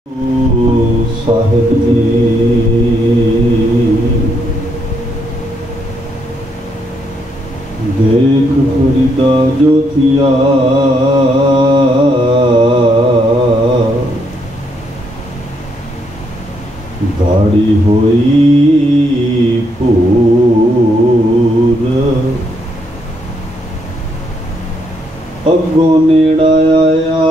साहिब जी देख फरीदा जोथिया दाढ़ी होई पूर अगों नेड़ा आया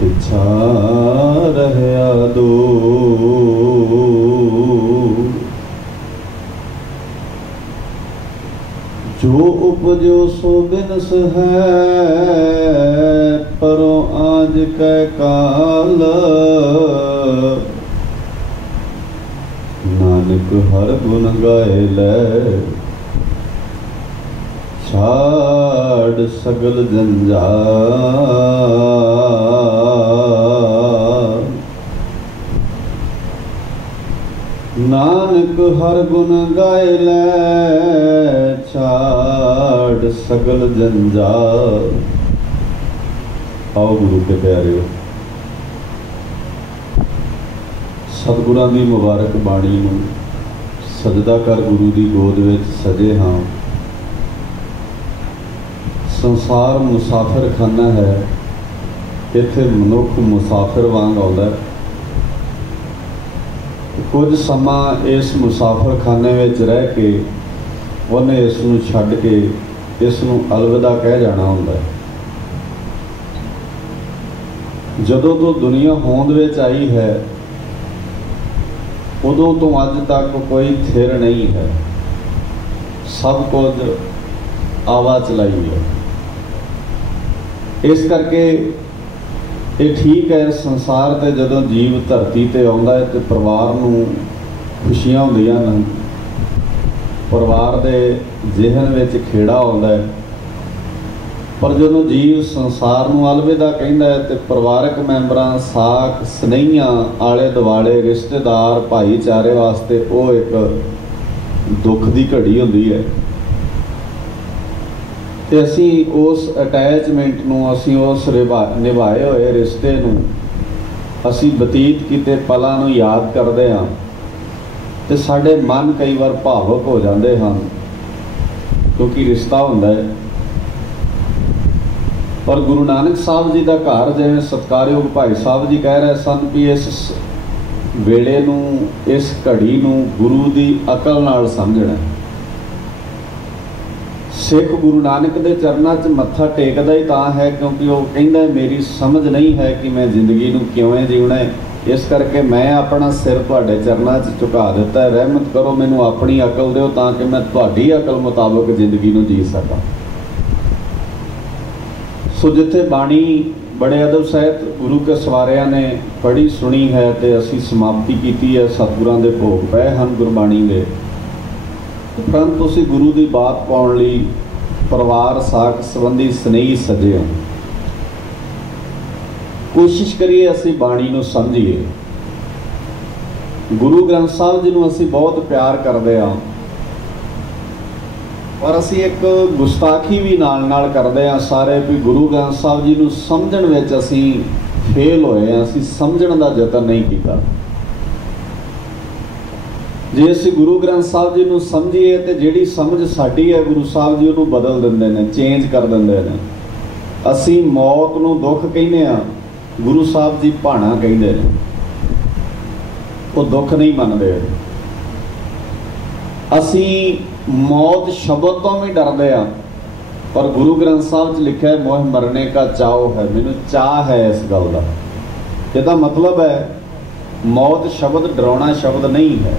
पिछा रहया दो जो उपजो सो बिनस है परों आज कै काल नानक हर गुण गाए लै छाड़ सगल जंजाल नानक हर गुण गाए लै छाड़ सगल जंजाल। आओ गुरु के प्यारे सतगुरां दी मुबारक बाणी नूं सजदा कर गुरु दी गोद विच सजे हाँ। संसार मुसाफिर खाना है, इत्थे मनुख मुसाफिर वांग आउंदा है। कुछ समा इस मुसाफिर खाने विच रह के उन्हें इस नूं छड्ड के इस नूं अलविदा कह जाना हुंदा है। जदों तो दुनिया होंद विच आई है उदों तो अज तक कोई थिर नहीं है, सब कुछ आवा चलाई है। इस करके ये ठीक है संसार ते जदों जीव धरती ते आउंदा है तो परिवार नूं खुशियां हुंदियां ने, परिवार दे जिहन विच खेड़ा आउंदा है। पर जदों जीव संसार नूं अलविदा कहंदा है तो परिवारक मैंबरां साख स्नेहियां आले दुआले रिश्तेदार भाईचारे वास्ते वो एक दुख की घड़ी हुंदी है। ते असी उस अटैचमेंट नूं असी उस निभाए हुए रिश्ते नूं असी बतीत कीते पलां नूं याद करदे हां ते साडे मन कई बार भावुक हो जाते हैं क्योंकि रिश्ता हुंदा है। पर गुरु नानक साहब जी का घर जिवें सत्कारयोग भाई साहब जी कह रहे सन कि इस वेले नूं इस घड़ी नूं गुरु की अकल नाल समझना। सिख गुरु नानक के चरणों च मत्था टेकदा ही तां है क्योंकि वो कहंदा मेरी समझ नहीं है कि मैं जिंदगी नूं किवें जीवना है। इस करके मैं अपना सिर तुहाडे चरणों च झुका दिता है। रहमत करो मैनूं अपनी अकल दिओ तां कि मैं तुहाडी अकल मुताबिक जिंदगी नूं जी सकां। सो जिथे बाणी बड़े अदब सहित गुरु के सवारिया ने पढ़ी सुनी है तो असी समाप्ति की है। सतगुरां दे भोग पए हन गुरबाणी दे, परंतु तुसीं गुरु की बात पाउण लई परिवार साख संबंधी स्नेही सजे हो। कोशिश करिए असी बाणी नूं समझिए। गुरु ग्रंथ साहब जी नूं असी बहुत प्यार करते हाँ, और असी एक गुस्ताखी भी नाल नाल करते हैं सारे भी गुरु ग्रंथ साहब जी नूं समझण विच असी फेल होए हैं। असी समझण दा यतन नहीं किया। जे असी गुरु ग्रंथ साहब जी नूं समझीए तो जिहड़ी समझ साडी है गुरु साहब जी उहनूं बदल दिंदे ने, चेंज कर दिंदे ने। असी मौत नूं दुख कहने आ, गुरु साहब जी भाणा कहंदे ने, वो दुख नहीं मनदे। असी मौत शब्द तो भी डरते हैं, पर गुरु ग्रंथ साहब च लिखा है मोह मरने का चाव है, मैनू चाह है इस गल का। इसका मतलब है मौत शब्द डरावना शब्द नहीं है।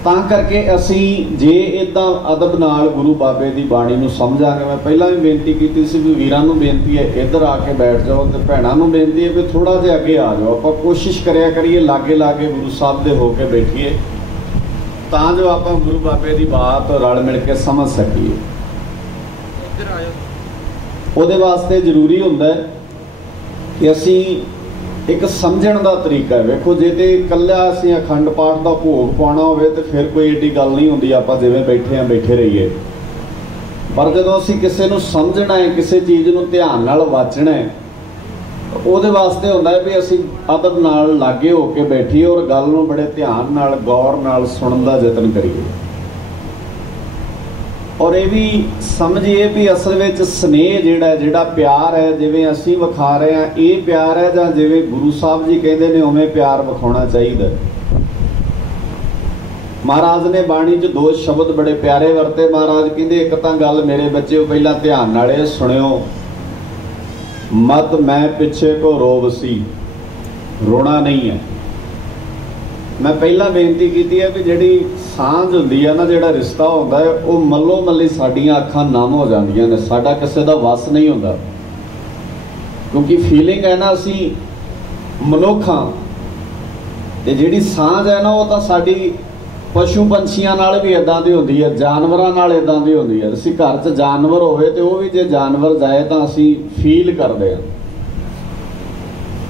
तां करके असी जे इदा अदब नाल गुरु बाबे की बाणी नूं समझांगे। मैं पहला भी बेनती की सी भी वीरां नूं बेनती है इधर आके बैठ जाओ, तो भैणां नूं बेनती है भी थोड़ा जिहा अगे आ जाओ। आपां कोशिश करिया करिए लागे लागे गुरु साहब दे होके बैठिए तां जो आप गुरु बाबे की बात रल मिल के समझ सकीए। उहदे वास्ते जरूरी हुंदा है कि असी एक समझण का तरीका है। वेखो जे तो कल्ला असीं अखंड पाठ का भोग पाना हो तो फिर कोई एडी गल नहीं होंदी, आप जिवें बैठे हैं बैठे रहिए। पर जदों असीं किसी नूं समझना है, किसी चीज़ नूं ध्यान नाल वाचना है, ਉਹਦੇ वास्ते ਹੁੰਦਾ है भी असीं अदब नाल लागे हो के बैठीए और गल नूं बड़े ध्यान नाल गौर नाल सुनन दा यतन करिए और ये भी समझिए भी असल में स्नेह जिहड़ा प्यार है जिवें असीं विखा रहे हैं ये प्यार है जां जिवें गुरु साहब जी कहते हैं उवें प्यार विखाउणा चाहिए। महाराज ने बाणी च दो शब्द बड़े प्यारे वरते। महाराज कहते एक तां गल मेरे बच्चे पहला ध्यान नाल सुनियो, मत मैं पिछे को रोवसी, रोना नहीं है। मैं पहला बेनती की है भी जिहड़ी सांझ हुंदी है ना, जिहड़ा रिश्ता होंदा है वो मल्लो मल्ली साडियां अखां नम हो जांदियां ने, साडा किसी दा वस नहीं हुंदा क्योंकि फीलिंग है ना असीं मनुख हां ते जिहड़ी सांझ है ना वो तां साडी पशु पंछियां नाल भी इदां दी हुंदी है, जानवरां नाल इदां दी हुंदी है। असीं घर च जानवर होवे ते वो भी जे जानवर जाए तां असीं फील करदे हां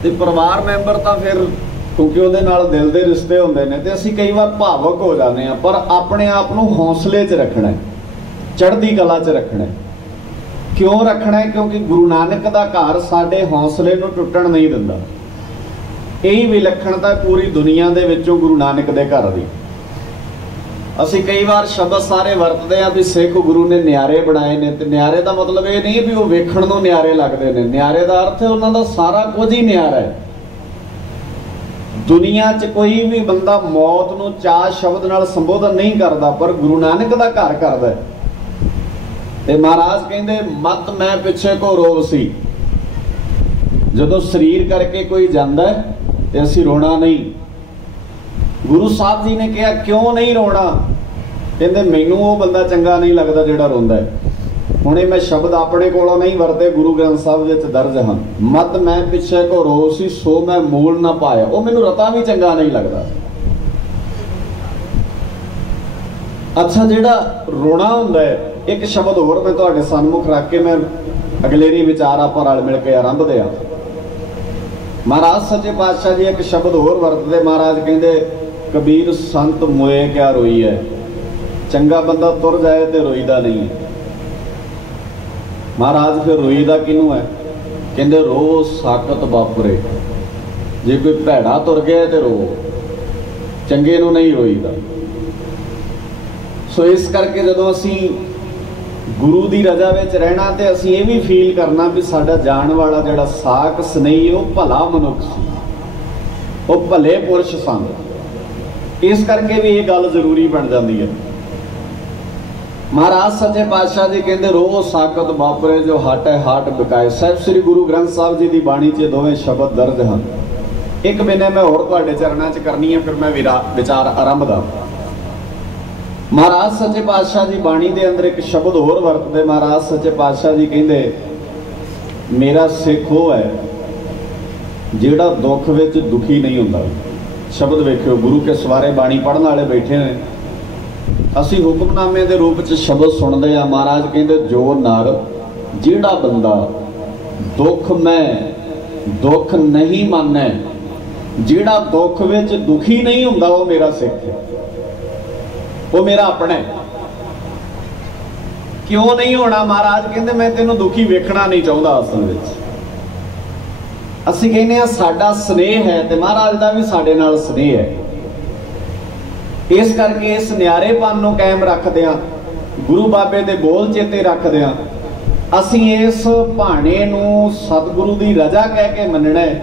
ते परिवार मैंबर तां फिर क्योंकि ਉਹਦੇ ਨਾਲ दिल के रिश्ते होंदे ने ते असीं कई बार भावुक हो जाते हैं। पर अपने आप नूं हौसले च रखना है, चढ़दी कला च रखना है। क्यों रखना है? क्योंकि गुरु नानक दा घर साडे हौसले नूं टुटण नहीं दिंदा। यही विलक्षणता पूरी दुनिया दे विचों गुरु नानक दे घर दी। असीं कई बार शब्द सारे वरतते हैं भी सिख गुरु ने न्यारे बनाए ने, ते न्यारे का मतलब ये नहीं भी वो वेखण नूं न्यारे लगते हैं। न्यारे का अर्थ है उन्हां दा सारा कुछ ही न्यारा है। दुनिया च कोई भी बंदा मौत नूं चार शब्द नाल संबोधन नहीं करता, पर गुरु नानक दा घर करदा है। ते महाराज कहंदे मत मैं पिछे को रोवसी, जदों शरीर करके कोई जांदा है ते असीं रोना नहीं। गुरु साहब जी ने कहा क्यों नहीं रोना? कहंदे मैनूं वो बंदा चंगा नहीं लगता जिहड़ा रोंदा है। हुणे मैं शब्द अपने कोलों नहीं वरते, गुरु ग्रंथ साहब विच दर्ज हैं। मत मैं पिछे को रोसी सो मैं मूल ना पाया, वो मैनूं रता भी चंगा नहीं लगता। अच्छा जिहड़ा रोना हुंदा है, एक शब्द होर मैं तुहाडे सन्मुख रख के मैं अगलेरी विचार आपां रल मिल के आरंभदे हां। महाराज सच्चे पातशाह जी एक शब्द होर वरतदे। महाराज कहंदे कबीर संत मोए क्या रोई है, चंगा बंदा तुर जाए तो रोईदा नहीं है। महाराज फिर रोईदा किनू है? कहंदे रो साकत वापरे, जे कोई भैड़ा तुर गया तो रो, चंगे नूं नहीं रोईदा। सो इस करके जदों असीं गुरु की रजा में रहना तो असीं ये भी फील करना भी साडा जाण वाला जिहड़ा साक स्नेही वो भला मनुख सी, वो भले पुरुष सन। इस करके भी ये गल जरूरी बन जाती है। महाराज सच्चे पातशाह जी कहते रो साकत वापरे जो हट है हाट बिकाए। साहिब श्री गुरु ग्रंथ साहब जी की बाणी च दोवें शब्द दर्ज हैं। एक महीने मैं होर तुहाडे चरणों च करनी है, फिर मैं विचार आरंभदा। महाराज सच्चे पातशाह जी बाणी दे अंदर एक शब्द होर वरतदे। महाराज सच्चे पातशाह जी कहंदे मेरा सिख वो है जिहड़ा दुख विच दुखी नहीं हुंदा। शब्द वेखियो, गुरु के सवारे बाणी पढ़न वाले बैठे हैं, असीं हुक्मनामे दे रूप च शब्द सुनदे आ। महाराज कहंदे जो नर जिहड़ा बंदा दुख में दुख नहीं माने, जिहड़ा दुख विच दुखी नहीं हुंदा, वो मेरा सिख है, वो मेरा अपना है। क्यों नहीं होना? महाराज कहंदे मैं तेनों दुखी वेखना नहीं चाहता। असल विच असीं कहने साडा स्नेह है ते महाराज दा भी साडे नाल स्नेह है। इस करके इस न्यारेपन नूं कायम रखदिआं, गुरु बाबे दे बोल चेते रखदिआं, असीं इस भाणे नूं सतगुरु दी रजा कह के मनना है।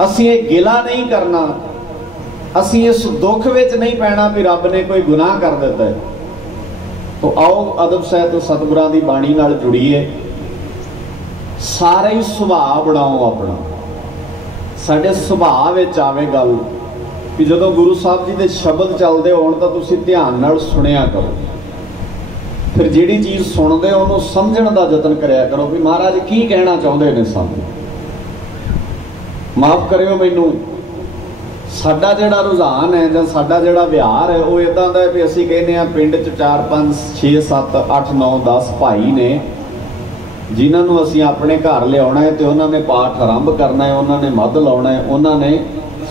असीं ये गिला नहीं करना, असीं इस दुख विच नहीं पैना भी रब ने कोई गुनाह कर दिता है। तो आओ अदब सहित सतगुरां दी बाणी नाल जुड़ीए, सारे ही सुभाव बनाओ अपना, साडे सुभाव विच आवे गल कि जदों गुरु साहब जी दे शब्द चलदे होण तां तुसीं ध्यान नाल सुनिया करो। फिर जिहड़ी चीज़ सुनदे हो उहनूं समझण दा यतन करिया करो भी महाराज की कहना चाहुंदे ने सानूं। माफ करियो मैनूं, साडा जिहड़ा रुझान है जां साडा जिहड़ा विहार है वो इदां दा है भी असीं कहने आ पिंड च 4 5 6 7 8 9 10 भाई ने जिन्होंने असीं अपने घर लियाउणा है, तो उन्होंने पाठ आरंभ करना है, उन्होंने मध लाउणा है, उन्होंने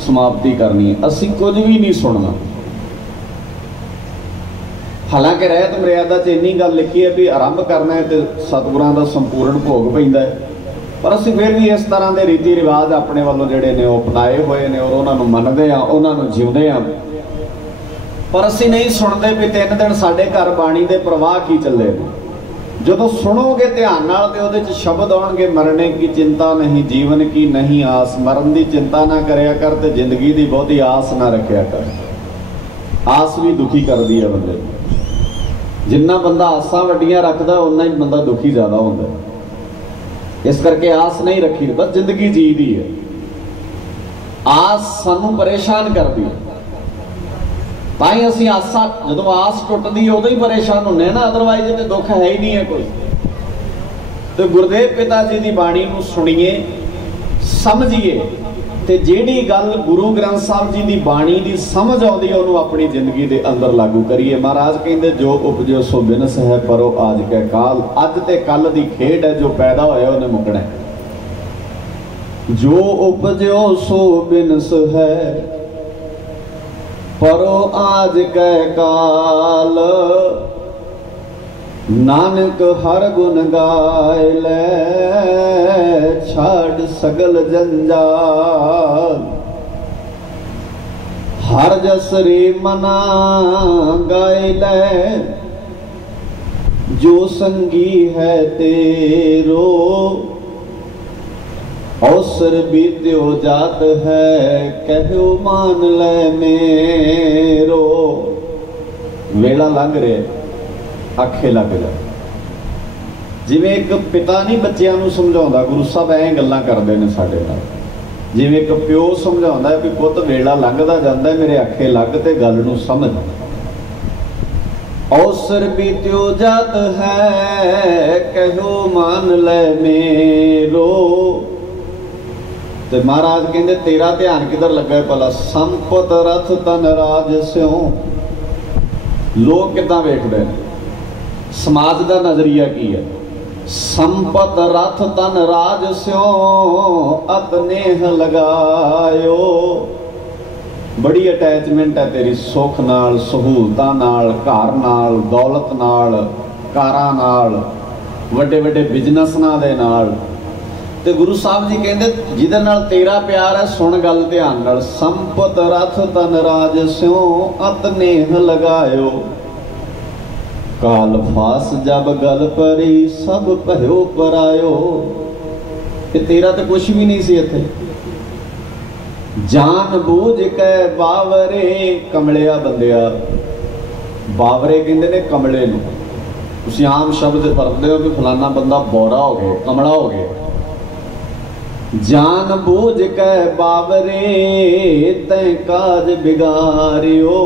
समाप्ति करनी है। असीं कुछ भी नहीं सुनना। हालांकि रहत मर्यादा च इन्नी गल लिखी है भी आरंभ करना है तो सतगुरां दा संपूर्ण भोग पैंदा है, पर असीं फिर भी इस तरह के रीति रिवाज अपने वालों जिहड़े ने अपनाए हुए ने और उन्होंने मनदे आ, उन्होंने जिउंदे आ। पर असीं नहीं सुनते भी 3 दिन साडे घर बाणी दे प्रवाह की चले ने। जदों सुनोगे ध्यान नाल ते उहदे च शब्द आउणगे, मरने की चिंता नहीं, जीवन की नहीं आस, मरण की चिंता ना करया कर ते जिंदगी की बहुती आस ना रखिया कर। आस भी दुखी करदी है बंदे नूं। जिन्ना बंदा आसां वड्डियां रखदा उन्ना ही बंदा दुखी ज़्यादा होंदा। इस करके आस नहीं रखी, बस जिंदगी जी दी है। आस सानू परेशान करती है, ताई असीं आसा जदों आस टुटदी है उदों ही परेशान होंदे ना, अदरवाइज तो दुख है ही नहीं है कोई। तो गुरदेव पिता जी की बाणी नूं सुणीए, समझिए, ते जिहड़ी गल गुरु ग्रंथ साहब जी की बाणी की समझ आउंदी है उहनूं अपनी जिंदगी के अंदर लागू करिए। महाराज कहंदे जो उपजो सो बिनस है परो आज कै काल। अज ते कल की खेड है, जो पैदा होया उन्हें मुकना है। जो उपजो सो बिनस है परो आज कै काल। नानक हर गुण गाय ले छाड़ सगल जंजाल। हर जस रे मना गाय ले जो संगी है तेरो। अवसर बीत्यो जात है कहो मान ले मेरो। वेला लंघ रहा आखे लग जा। जिवें एक पिता नहीं बच्चों को समझाता, गुरु साहब ऐ गल्लां करते हैं साडे नाल। जिवें एक प्यो समझाता है कि पुत वेला लंघदा जांदा है, मेरे आखे लग ते गल नूं समझ। अवसर बीत्यो जात है कहो मान ले मेरो। ते महाराज कहंदे तेरा ध्यान किधर लगा भला। संपत रथ तन राज स्यों। लोग किदां वेखदे ने, समाज का नजरिया की है। संपत रथ तन राज स्यों अत नेह लगायो। बड़ी अटैचमेंट है तेरी सुख नाल, सहूलतां नाल, घर नाल, दौलत नाल, कारां नाल, वड्डे वड्डे बिजनेसां दे नाल। ते गुरु साहब जी कहंदे जिहदे नाल तेरा प्यार है, सुन गल ध्यान नाल। संपत रथ तन राज स्यों अत नेह लगायो। काल फास जब गल परी सब भयो परायो। तेरा तो कुछ भी नहीं सी इत्थे। जान बूझ के बावरे कमलिया बंदिया। बावरे कहंदे ने कमले नूं। तुसीं आम शब्द वरतदे हो कि फलाना बंदा बौरा हो गया, कमला हो गया। जान बूझ के बावरे तैं काज बिगाड़ियो।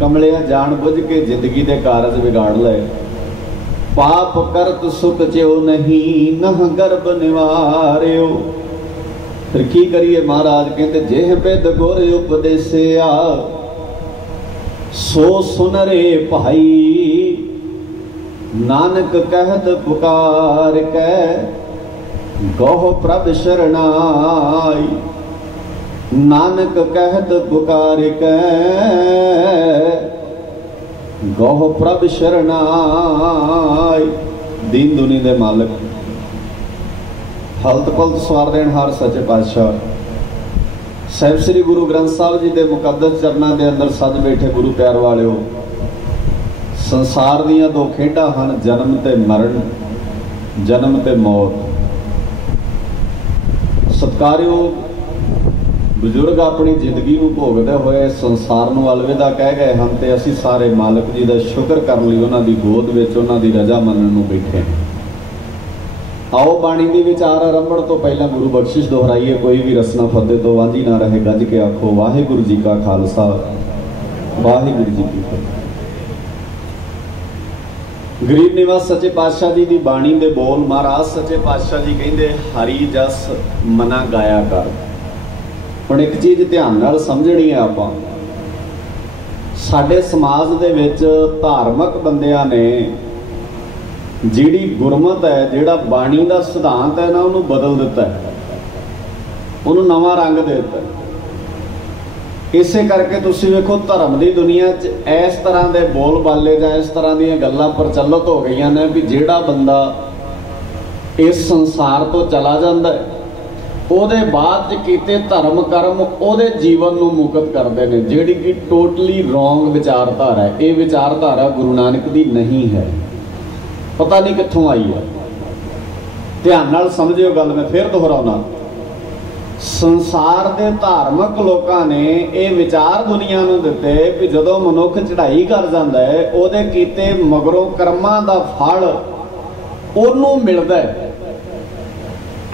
कमलिया जान बुझ के जिंदगी के कारज बिगाड़ ले। पाप करत सुख च्यो नहीं नह गर्भ निवारियो। फिर की करिए महाराज कहते जेह बिद गुर उपदेसिया सो सुन रे भाई। नानक कहत पुकार कै गौह प्रभ शरणाई। नानक कहत पुकार कै गौह प्रभ शरणाई। दीन दुनी दे मालिक हलत पलत सवार देन हार सच्चे पातशाह साहिब श्री गुरु ग्रंथ साहब जी के मुकद्दस चरणों के अंदर सज बैठे गुरु प्यार वालिओ। संसार दीयां दो खेडां हन, जन्म ते मरण, जन्म ते मौत। सत्कारयोग बजुर्ग अपनी जिंदगी को भोगते हुए संसार को अलविदा कह गए हैं, तो असी सारे मालिक जी का शुक्र कर लिए उन्होंने गोद में उन्होंने रजा मनन बैठे। आओ बाणी की विचार आरंभण तो पहला गुरु बख्शिश दोहराइए। कोई भी रसना फतेह तो वांझी ना रहे, गज के आखो वाहिगुरू जी का खालसा वाहिगुरू जी की फतेह। गरीब निवास सच्चे पातशाह जी की बाणी के बोल। महाराज सच्चे पातशाह जी कहते हरी जस मना गाया कर। हुण एक चीज़ ध्यान नाल समझनी है आपां। साडे समाज दे विच धार्मिक बंदियां ने जिहड़ी गुरमत है, जिहड़ा बाणी दा सिद्धांत है ना, उन्होंने बदल दिता है, उन्होंने नवां रंग दे दिता है। इसे करके तुसी वेखो धर्म की दुनिया च इस तरह के बोल बाले जां इस तरह दी गल्लां प्रचलित हो गई ने भी जिहड़ा बंदा इस संसार तो चला जाता है ਉਹਦੇ ਬਾਅਦ ਕੀਤੇ ਧਰਮ ਕਰਮ ਉਹਦੇ ਜੀਵਨ ਨੂੰ ਮੁਕਤ ਕਰਦੇ ਨੇ, ਜਿਹੜੀ ਕਿ ਟੋਟਲੀ ਰੋਂਗ ਵਿਚਾਰਧਾਰਾ ਹੈ। ਇਹ ਵਿਚਾਰਧਾਰਾ ਗੁਰੂ ਨਾਨਕ ਦੀ ਨਹੀਂ ਹੈ, ਪਤਾ ਨਹੀਂ ਕਿੱਥੋਂ ਆਈ ਹੈ। ਧਿਆਨ ਨਾਲ ਸਮਝਿਓ ਗੱਲ, ਮੈਂ ਫਿਰ ਦੁਹਰਾਉਣਾ। ਸੰਸਾਰ ਦੇ ਧਾਰਮਿਕ ਲੋਕਾਂ ਨੇ ਇਹ ਵਿਚਾਰ ਦੁਨੀਆ ਨੂੰ ਦਿੱਤੇ ਵੀ ਜਦੋਂ ਮਨੁੱਖ ਚੜ੍ਹਾਈ ਕਰ ਜਾਂਦਾ ਹੈ ਉਹਦੇ ਕੀਤੇ ਮਗਰੋਂ ਕਰਮਾਂ ਦਾ ਫਲ ਉਹਨੂੰ ਮਿਲਦਾ ਹੈ।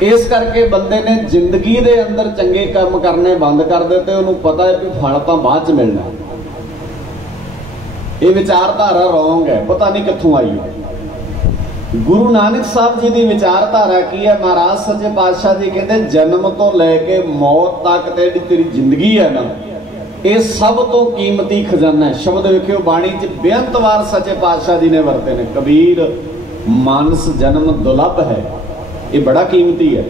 इस करके बंदे ने जिंदगी दे अंदर चंगे कर्म करने बंद कर दिते, उन्होंने पता है कि फल तो बाद च मिलना। ये विचारधारा रॉन्ग है, पता नहीं कित्थों आई है। गुरु नानक साहब जी की विचारधारा की है? महाराज सच्चे पातशाह जी कहते जन्म तो लैके मौत तक तेरी जिंदगी है ना, ये सब तो कीमती खजाना है। शब्द वेखियो बाणी च बेअंत वार सच्चे पातशाह जी ने वरते ने। कबीर मानस जन्म दुर्लभ है, ये बड़ा कीमती है।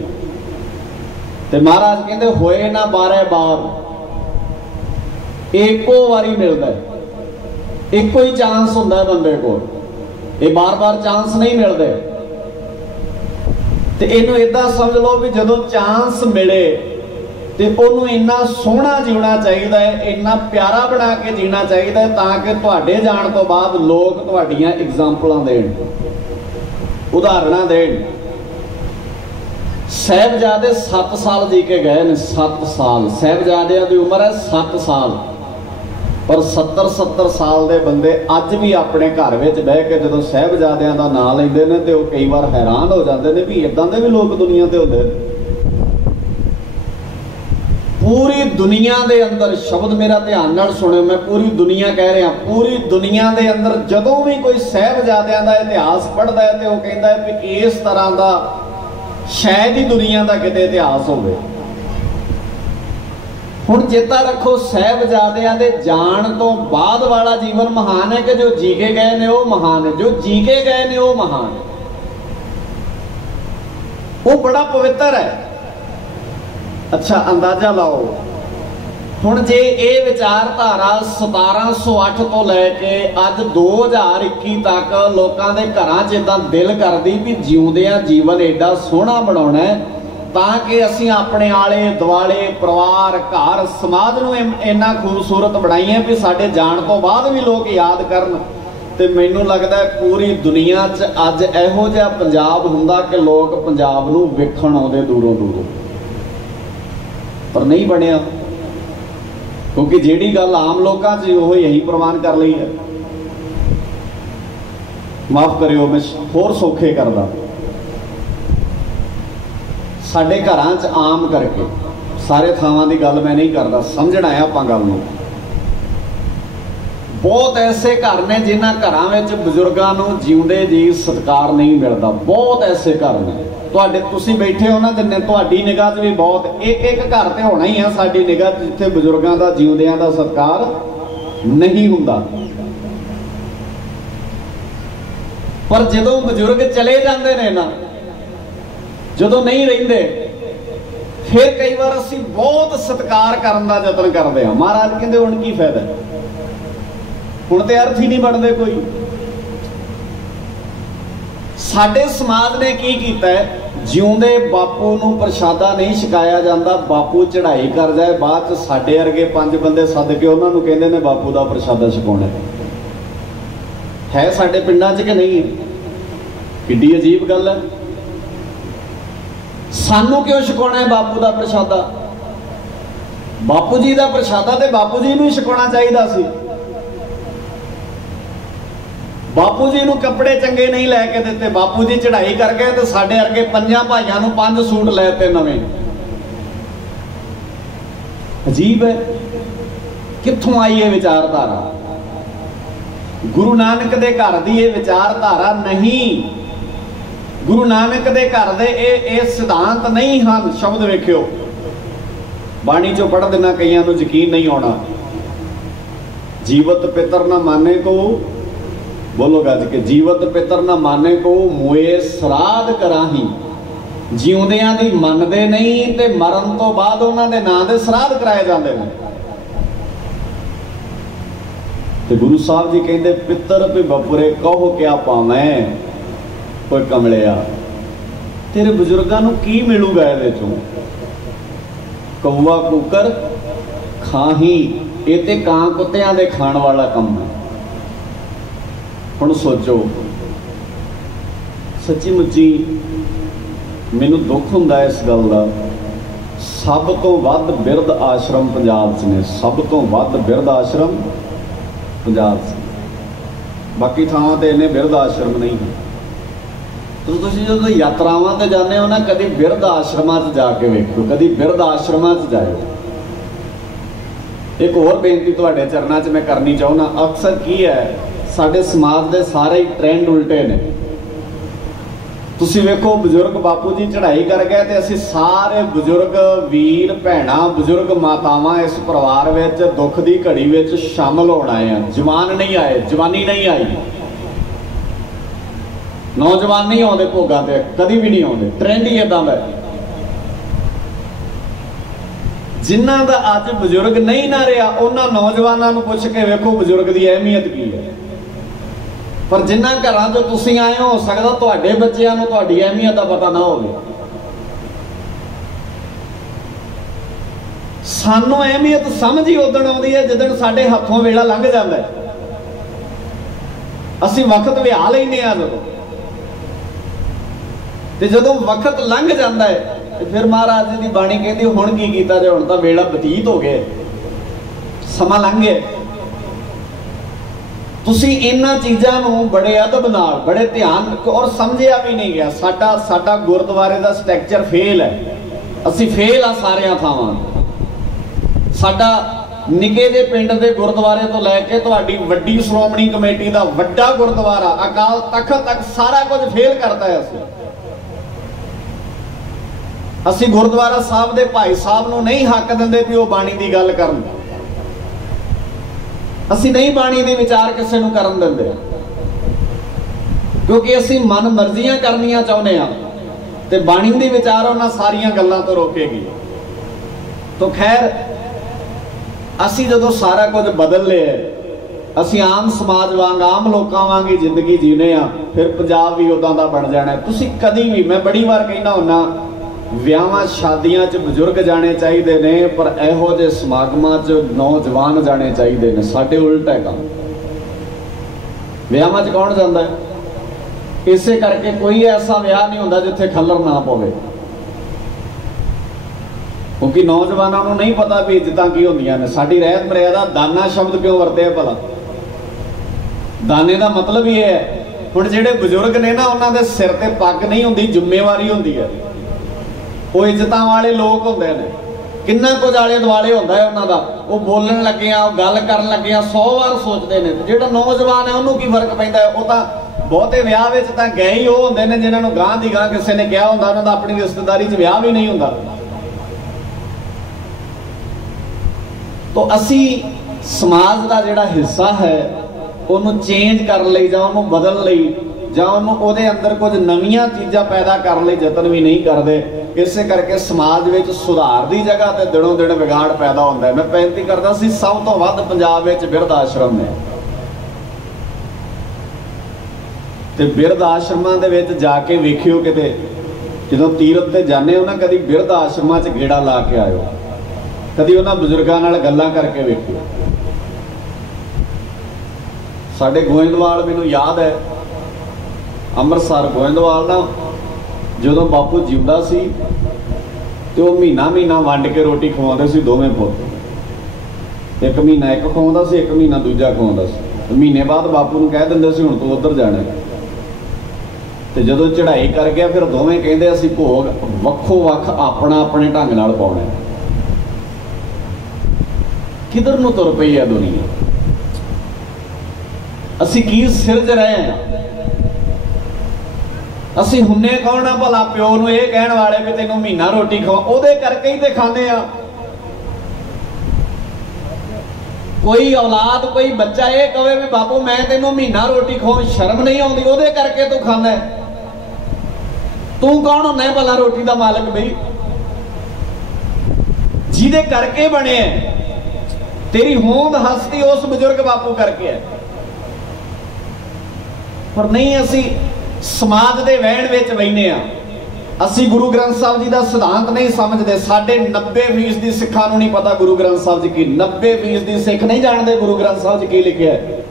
ते महाराज कहते होए ना 12 बार, एको वारी मिलता है, एको ही चांस होंदा है बंदे को, ये बार बार चांस नहीं मिलते। ते इनू इदां समझ लो भी जदों चांस मिले ते उन्होंने इन्ना सोहना जीना चाहिए है, इन्ना प्यारा बना के जीना चाहिए है ताकि तुहाडे जाण तो बाद लोग तुहाडीआं एग्जाम्पलां देण, उदाहरणां देण। साहिबजादे 7 साल जी के गए ने, 7 साल साहिबजादियां दी उम्र है 7 साल, पर 70-70 साल दे बंदे अज भी अपने घर में बह के जो साहिबजादियां दा नाम लेंदे ने ते कई बार हैरान हो जाते हैं भी इदां दे भी लोग दुनिया ते होंदे। पूरी दुनिया दे अंदर, शब्द मेरा ध्यान नाल सुनियो, मैं पूरी दुनिया कह रहा, पूरी दुनिया दे अंदर जदों भी कोई साहिबजादियां दा इतिहास पढ़दा है तो वह कहता है कि इस तरह का शायद ही दुनिया का किते इतिहास होवे। हुण चेता रखो साहिबजादियां दे जाण तो बाद वाला जीवन महान है कि जो जी के गए ने वो महान है, जो जी के गए ने वो महान है, वो बड़ा पवित्र है। अच्छा अंदाजा लाओ हुण जे ये विचारधारा 1708 तो लैके अज 2021 तक लोगों के घरां च इदां दिल करदी भी जिउंदियां जीवन एडा सोहना बनाउणा है ताकि असीं अपने आले दुआले परिवार घर समाज नूं इन्ना खूबसूरत बनाईए भी साडे जाण तो बाद भी लोग याद करन। ते मैनूं लगदा है पूरी दुनिया च अज इहो जिहा पंजाब हुंदा कि लोग पंजाब नूं वेखण आउंदे दूरों दूरों, पर नहीं बनिया क्योंकि जिहड़ी गल आम लोगों से वो यही प्रमाण कर ली है। माफ करियो मैं होर सौखे करदा, साडे घरां च आम करके सारे थावां दी गल मैं नहीं करदा, समझण आया आपां गल नूं। बहुत ऐसे घर ने जिन्हां घरां विच बजुर्गां नूं जिउंदे जी सत्कार नहीं मिलता, बहुत ऐसे घर ने। तुहाडे तुसीं बैठे हो ना जिन्ने तुहाडी निगाह च भी बहुत एक एक घर ते होना ही है साडी निगाह च जिथे बजुर्गां दा जिउंदियां दा सत्कार नहीं हुंदा। पर जदों बजुर्ग चले जांदे ने ना, जदों नहीं रहिंदे, फिर कई बार असीं बहुत सत्कार करन दा यतन करदे हां। महाराज कहंदे हुण की फायदा, हुण ते अर्थ ही नहीं बनदे कोई। साडे समाज ने की कीता है, जिउंदे बापू नूं प्रशादा नहीं छकाया जाता, बापू चढ़ाई कर जाए बाद च साडे वर्गे 5 बंदे सद के उन्हां नूं कहंदे ने बापू दा प्रशादा छकाउणा है साडे पिंडां च कि नहीं? किड्डी अजीब गल है। सानू क्यों छकाउणा है बापू दा प्रशादा? बापू जी दा प्रशादा ते बापू जी नूं छकाउणा चाहीदा सी। बापू जी नूं कपड़े चंगे नहीं लैके दिते, बापू जी चढ़ाई कर गए तो साडे वर्गे 5 भाइयों नूं 5 सूट लैते नवे। अजीब है, कित्थों आई है विचारधारा? गुरु नानक दे घर दी ये विचारधारा नहीं, गुरु नानक दे घर दे ये सिद्धांत नहीं हैं। शब्द वेखियो बाणी चो पढ़ देना, कईयां नूं यकीन नहीं आउणा। जीवत पितर ना माने को, बोलो गज के, जीवत पितर ना माने को मोए श्राद्ध कराही। जिउंदियां दी मनदे नहीं ते मरण तो बाद उन्हां दे नां दे श्राद्ध कराए जांदे ने। तो गुरु साहब जी कहते पितर भी बपुरे कहो क्या पावें कोई कमलिया तेरे बजुर्गों को की मिलूगा ये चों कौआ कुकर खाही ये तो कां कुत्तियां दे खाण वाला काम है। हुण सोचो सच्ची मुच्ची मैनू दुख हुंदा इस गल दा सब तो वध बिरध आश्रम पंजाब च ने सब तो वध बिरध आश्रम पंजाब च बाकी थावां ते इन्ने बिरध आश्रम नहीं है। तो तुसीं जदों यात्रावां ते जाते हो ना कभी बिरध आश्रमां च जाके वेखो कभी बिरध आश्रमां च जाओ। एक होर बेनती तुहाडे चरनां च मैं करनी चाहुंदा अक्सर की है साडे समाज दे सारे ही ट्रेंड उल्टे ने। तुसीं वेखो बजुर्ग बापू जी चढ़ाई कर गए तो असीं सारे बजुर्ग वीर भैणां बजुर्ग मातावां इस परिवार विच दुख की घड़ी विच शामिल होण आए हैं। जवान नहीं आए जवानी नहीं आई नौजवान नहीं आउंदे भोगां ते कदी भी नहीं आउंदे ट्रेंड ही इदां दा। जिन्हां दा अज बजुर्ग नहीं ना रहा उन्हां नौजवानां नूं पुछ के वेखो बजुर्ग की अहमियत की है। पर जिन्हां घरां चों तुसीं आए हो सकदा तुहाडे बच्चिआं नूं तुहाडी अहमियत दा पता ना होवे। सानूं अहमियत समझ ही उदण आउंदी है जिदण साडे हत्थों वेला लंघ जांदा है असीं वक्त विहा लैंदे आ जदों वक्त लंघ जाता है तो फिर महाराज जी की बाणी कहती हुण की कीता जाए हुण तां वेला बतीत हो गया समा लंघ गया। तुसीं इन्हां चीज़ां नूं बड़े अदब नाल बड़े ध्यान और समझिया भी नहीं गया। साडा गुरुद्वारे का स्ट्रक्चर फेल है असीं फेल आ सारियां थावां। साडा निके जे पिंड दे गुरुद्वारे तो लैके तुहाडी वड्डी श्रोमणी कमेटी का वड्डा गुरुद्वारा अकाल तख्त तक सारा कुछ फेल करता है। असीं गुरुद्वारा साहब दे भाई साहब नूं नहीं हक दिंदे भी वो बाणी की गल करन। असीं नहीं बाणी दे विचार किसी नूं करन दिंदे क्योंकि असीं मन मर्जियां करनियां चाहुंदे आ ते बाणी दे विचार उन्हां सारियां गल्लां तो रोकेगी। तो खैर असीं जदों सारा कुछ बदल लिया असीं आम समाज वांग आम लोकां वांग ही जिंदगी जीने आ फिर पंजाब भी उदां दा बन जाना। तुसीं कदी भी मैं बड़ी बार कहना हुन्ना विआहां शादियां च बजुर्ग जाने चाहिए ने पर इहो जे समागमां च नौजवान जाने चाहिए ने। साडे उल्ट है काम विआहां च कौन जांदा है इसे करके कोई ऐसा विआह नहीं हुंदा जिथे खल्लर ना पवे क्योंकि नौजवानों को नहीं पता भी इज्जतां की होंदियां ने। साडी रहत मर्यादा दाना शब्द क्यों वरते भला दाने का मतलब ये है हुण जिहड़े बजुर्ग ने ना उन्हां दे सिर ते पग नहीं हुंदी जिम्मेवारी हुंदी है। वो इज्जतां वाले लोग होंदे ने किन्ना कुछ आले दुआले होंदा है उन्हां दा वो बोलण लग्गियां गल करन लग्गियां 100 बार सोचते हैं। जिहड़ा नौजवान है उन्होंने की फर्क पैंदा है वो तां बहुते विआह विच तां गए ही वो होंदे ने जिन्हां नूं गांह दी गांह किसी ने कहा हुंदा उन्हां दा अपनी रिश्तेदारी च विआह भी नहीं हुंदा। तो असी समाज का जिहड़ा हिस्सा है उन्होंने चेंज कर लई जां उन्होंने बदल लई जां उन्होंने उहदे अंदर कुछ नवीं चीज़ां पैदा कर लई यतन भी नहीं करते। इस करके समाज में सुधार की जगह ते दिनों दिन विगाड़ पैदा होता है। मैं बेनती करता सी सब तो वध पंजाब में बिरध आश्रम ने ते बिरध आश्रमां दे विच जाके वेखियो किते जदों तीरथ ते जाने हो ना कदी बिरध आश्रमां च गेड़ा ला के आयो कदी उन्हां बजुर्गां नाल गल्लां करके वेखियो। साडे गोइंदवाल मैनूं याद है अमृतसर गोइंदवाल ना जदों बापू जीवदा सी तो महीना महीना वंड के रोटी खवाउंदे सी दोवें पुत्त। एक महीना एक खवाउंदा सी एक महीना दूजा खवाउंदा सी। महीने बाद बापू नूं कह दिंदे सी हुण तूं उधर जाना। तो जदों चढ़ाई कर गया फिर दोवें कहंदे असीं भोग वक्खो वक्ख अपना अपने ढंग नाल पाउणा। किधर नूं तुर पई है दुनिया असीं की सिरज रहे हैं। असी हुन्ने कौन आ भला प्यो नूं ये कहण वाले भी तैनूं महीना रोटी खवा उहदे करके ही ते खांदे आ। कोई औलाद कोई बच्चा ये कहे भी बापू मैं तैनूं महीना रोटी खवाऊं शर्म नहीं आउंदी उहदे करके तू खांदा है। तू कौन हुन्ना है भला रोटी दा मालिक बई जिहदे करके बने तेरी होंद हस्ती उस बुजुर्ग बापू करके है। पर नहीं, असी समाज के वहण विच बहिने आ, असी गुरु ग्रंथ साहब जी का सिद्धांत नहीं समझते। साढ़े 90% सिखा नहीं पता गुरु ग्रंथ साहब जी की, 90% सिख नहीं जानते गुरु ग्रंथ साहब जी की लिखिया है।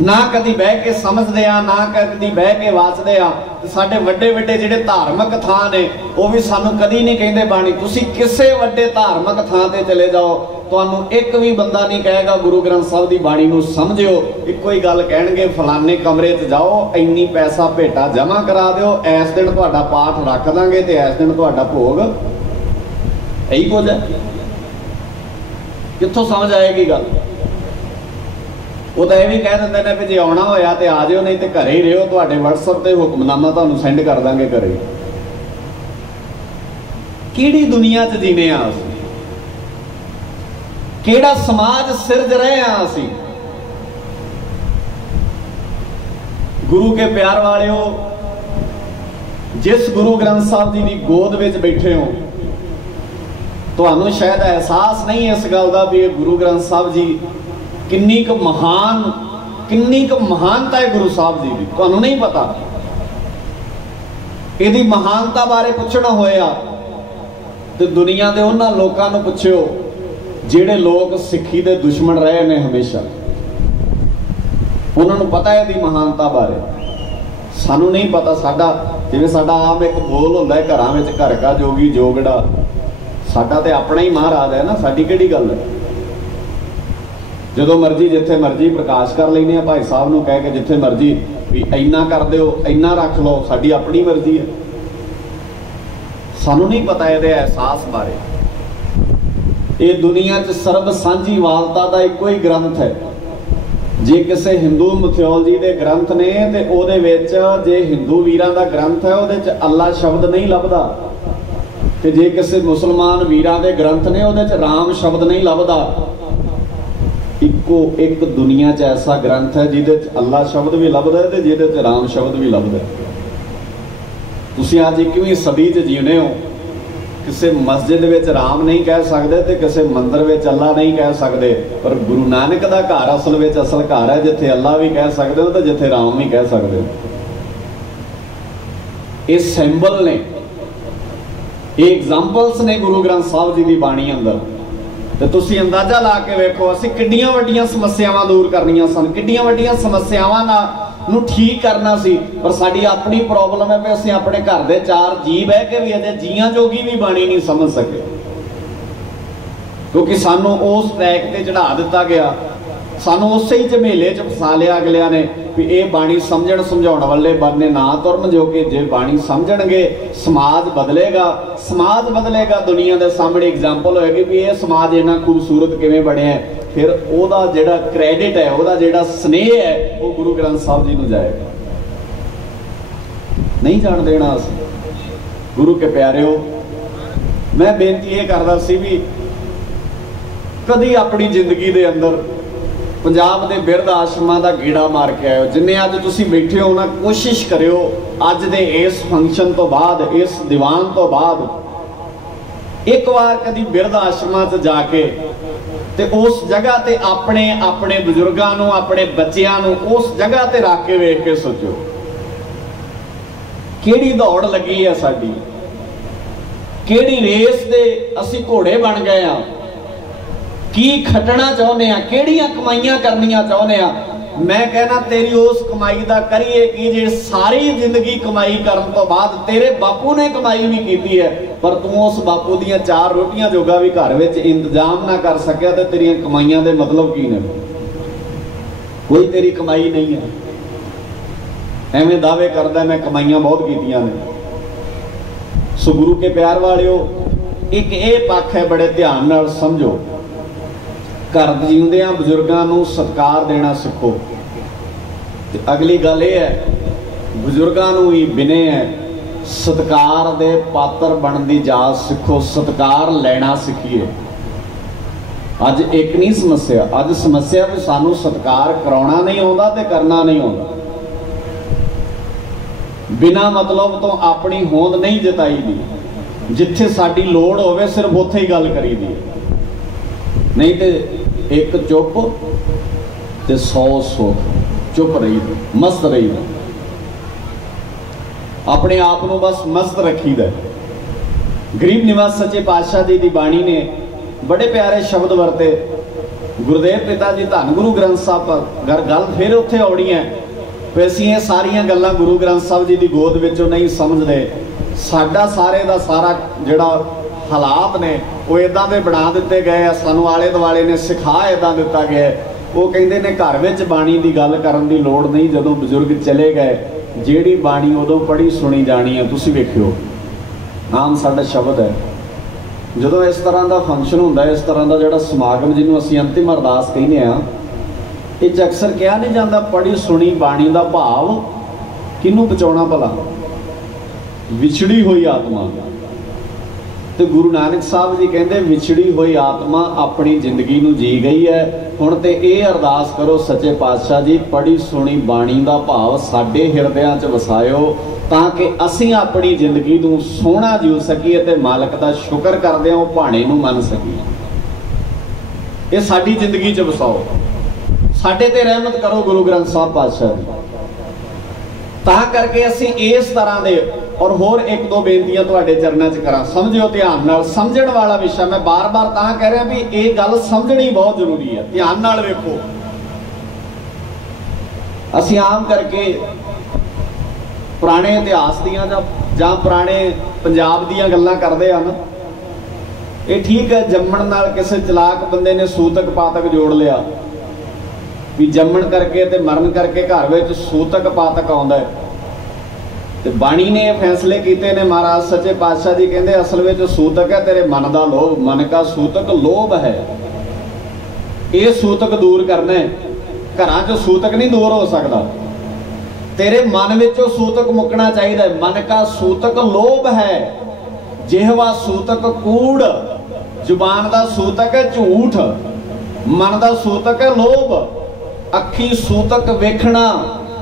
ना कदी बह के समझते आ, ना कदी बह के वाचते आ। साडे वड्डे वड्डे जिहड़े धार्मिक थां ने वो भी सानू कदी नहीं कहते बाणी तुसी किसे वड्डे धार्मिक थां ते चले जाओ, तुहानू एक भी बंदा नहीं कहेगा गुरु ग्रंथ साहब की बाणी नू समझियो। इक्को ही गल कहणगे, फलाने कमरे च जाओ, इन्नी पैसा भेटा जमा करा दिओ, इस दिन तुहाडा पाठ रख दांगे ते इस दिन तुहाडा भोग। यही कुछ है, कित्थों समझ आएगी गल। वो तो यह भी कह देंगे ने भी जे आना होया तो आ जाओ, नहीं तो घरे ही रहो, तुहाडे WhatsApp ते हुक्मनामा तुहानू सेंड कर देंगे घरे। किहड़ी दुनिया च जीने आ असीं, किहड़ा समाज सिरज रहे हैं असीं। गुरु के प्यार वालिओ, जिस गुरु ग्रंथ साहब जी की गोद में बैठे हो, तुहानू शायद एहसास नहीं इस गल का भी गुरु ग्रंथ साहब जी किन्नी क महानता है गुरु साहब जी की, तुहानू नहीं पता। इहदी महानता बारे पुछना होया तो दुनिया के उन्हां लोकां नूं पुछियो जिहड़े लोग सिक्खी दे दुश्मन रहे ने हमेशा, उन्हां नूं पता है इहदी महानता बारे। सानू नहीं पता। साडा जिवें साडा आम एक बोल हुंदा है घरां विच, घर का जोगी जोगड़ा, साडा ते अपना ही महाराज है ना, साडी किहड़ी गल है। जो मर्जी जिथे मर्जी प्रकाश कर लेने भाई साहब नूं कह के, जिथे मर्जी भी इन्ना कर दो, इन्ना रख लो, साडी अपनी मर्जी है। सानू नहीं पता ये एहसास बारे। ये दुनिया च सर्ब सांझी वालता का एको ही ग्रंथ है। जे किसी हिंदू मिथोलॉजी के ग्रंथ ने तो उहदे विच, जे हिंदू वीरां दा ग्रंथ है उहदे च अल्लाह शब्द नहीं लभदा, ते जे किसी मुसलमान वीरां दे ग्रंथ ने उहदे च राम शब्द नहीं लभदा। इको एक दुनिया च ऐसा ग्रंथ है जिहदे च अल्लाह शब्द भी लभदा है ते जिहदे च राम शब्द भी लभदा है। तुसीं अज 21वीं सदी च जीने हो, किसी मस्जिद विच राम नहीं कह सकते ते किसी मंदिर विच अल्लाह नहीं कह सकते, पर गुरु नानक दा घर असल विच असल घर है जिथे अल्लाह भी कह सकते हो ते जिथे राम भी कह सकते हो। ये सिंबल ने, ये एग्जाम्पल्स ने गुरु ग्रंथ साहब जी की बाणी अंदर। तो तुसी अंदाजा ला के वेखो, असीं किड्डियां वड्डियां समस्यावां दूर करनियां सन, किड्डियां वड्डियां समस्यावां नूं ठीक करना सी, पर साडी अपनी प्रॉब्लम है कि असीं अपने घर दे 4 जी बह के भी अजे जीआं जोगी भी बाणी नहीं समझ सके, क्योंकि सानू उस ट्रैक ते चढ़ा दिता गया, सानू उसे ही झमेले च फसा लिया अगलियां ने भी ये बाणी समझण समझाउण वाले बन्ने ना तुरन, जो कि जे बाणी समझणगे समाज बदलेगा। समाज बदलेगा, दुनिया के सामने एग्जाम्पल होएगी भी ये समाज इन्ना खूबसूरत किवें बनिया। फिर ओदा जिहड़ा क्रैडिट है, ओदा जिहड़ा स्नेह है, वो गुरु ग्रंथ साहब जी नूं जाएगा। नहीं जान देना असीं। गुरु के प्यारिओ, मैं बेनती ये करदा सी भी कदी अपनी जिंदगी दे अंदर पंजाब के बिरध आश्रमां दा गेड़ा मार के आयो। जिन्ने अज तुसीं बैठे हो ना, कोशिश करियो अज दे इस फंक्शन तो बाद, इस दीवान तो बाद एक बार कदी बिरध आश्रमां च जाके ते उस जगह ते अपने अपने बुजुर्गां नूं, अपने बच्चियां नूं उस जगह ते रख के वेख के सोचो किहड़ी दौड़ लगी है साडी, किहड़ी रेस दे असीं घोड़े बन गए आ, की खटना चाहुंदे आ, किहड़ियां कमाइयां करनियां चाहुंदे आ। मैं कहना तेरी उस कमाई दा करिए कि जे सारी जिंदगी कमाई करन तो बाद तेरे बापू ने कमाई भी कीती है, पर तू उस बापू दियां 4 रोटियां जोगा भी घर विच इंतजाम ना कर सकिया, तो तेरियां कमाइयां दे मतलब की ने? कोई तेरी कमाई नहीं है। एवें दावे करदा मैं कमाइयां बहुत कीतियां ने। सो गुरु के प्यार वालिओ, एक ये पक्ष है, बड़े ध्यान नाल समझो। घर जीउंदियां बजुर्गां नूं सत्कार देना सिखो। ते अगली गल ये है, बजुर्गां नूं ही बिने है सत्कार दे पात्र बनन दी जाच सिखो, सत्कार लेना सीखिए। अज एक नहीं समस्या, अज समस्या भी सानू सत्कार कराउणा नहीं आउंदा ते करना नहीं आउंदा। बिना मतलब तो अपनी होंद नहीं जताई दी, जिथे साडी लोड़ होवे सिर्फ उत्थे ही गल करी दी। नहीं तो एक चुप ते 100 सुख। चुप रही, मस्त रही, अपने आप को बस मस्त रखीदा। गरीब निवास सच्चे पातशाह जी की बाणी ने बड़े प्यारे शब्द वरते। गुरुदेव पिता जी धन गुरु ग्रंथ साहब गल फिर उत्थे आउणी है भी असीं ये सारियां गल्लां गुरु ग्रंथ साहब जी की गोद विचों नहीं समझते। साडा सारे दा सारा जिहड़ा हालात ने वो इदां दे बना दिते गए आ, सानू आले दुआले ने सिखा इदां दिता गया। वो कहंदे ने घर विच बाणी की गल करन दी लोड़ नहीं, जदों बजुर्ग चले गए जिहड़ी बाणी उदों पढ़ी सुनी जानी है। तुसीं वेखिओ आम साडा शब्द है ਜਦੋਂ इस तरह का फंक्शन होंदा है, इस तरह का जो समागम जिन्हों असीं अंतिम अरदास कहने ये अक्सर कहा नहीं जाता पढ़ी सुनी बाणी का भाव किनू बचाउणा भला, विछड़ी हुई आत्मा। तो गुरु नानक साहब जी कहते विछड़ी हुई आत्मा अपनी जिंदगी नूं जी गई है। हुण ते ये अरदास करो सच्चे पातशाह जी पढ़ी सुनी बाणी का भाव साडे हिरदियां च वसायो ताकि असीं अपनी जिंदगी नूं सोहना जीव सकीए ते मालक दा शुक्र करदे हों भाणे नूं मन सकीए। ये साडी जिंदगी च वसाओ, साडे ते रहमत करो गुरु ग्रंथ साहब पातशाह जी। तां करके असीं इस तरह दे और होर एक दो बेनतियां तुहाडे चरणों च करां। समझिओ ध्यान नाल, समझण वाला विषय मैं बार बार तां कह रहा भी ये गल समझनी बहुत जरूरी है। ध्यान नाल वेखो, असीं आम करके पुराने इतिहास दियां जां पुराने पंजाब दियां गल्लां करदे हन। ये ठीक है, जम्मण नाल किसी चलाक बंदे ने सूतक पातक जोड़ लिया भी जम्मण करके ते मरण करके घर में सूतक पातक आउंदा है। ते बाणी ने फैसले किए ने महाराज सच्चे पातशाह जी कहते असल में सूतक है तेरे मन का लोभ, मन का सूतक लोभ है, ये सूतक दूर करना है। घरां चों सूतक नहीं दूर हो सकता, तेरे मन विचों सूतक मुकना चाहिए। मन का सूतक लोभ है, जिहवा सूतक कूड़, जुबान का सूतक है झूठ, मन का सूतक है लोभ, अखी सूतक वेखना,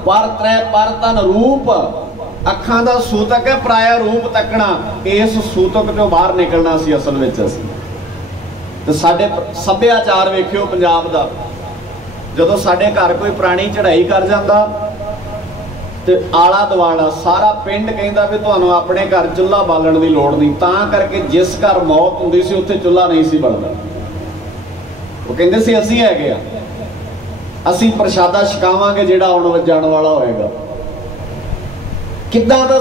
पर त्रै पर तन रूप, अखां का सूतक है पराया रूप तकना। इस सूतक चों बाहर निकलना सी असल विच असीं। ते साडे सभ्याचार वेखिओ पंजाब दा, जदों साडे घर कोई पुरानी चढ़ाई कर जांदा ते आला दुआला सारा पिंड कहता भी तुहानूं अपने घर चुल्हा बालण की लोड़ नहीं। तां करके जिस घर मौत हुंदी सी उत्थे चुल्हा नहीं सी बलदा। वो कहंदे सी असीं हैगे आ, असीं प्रशादा छकावांगे जिहड़ा आउण जाण वाला होएगा। किद्दां दा,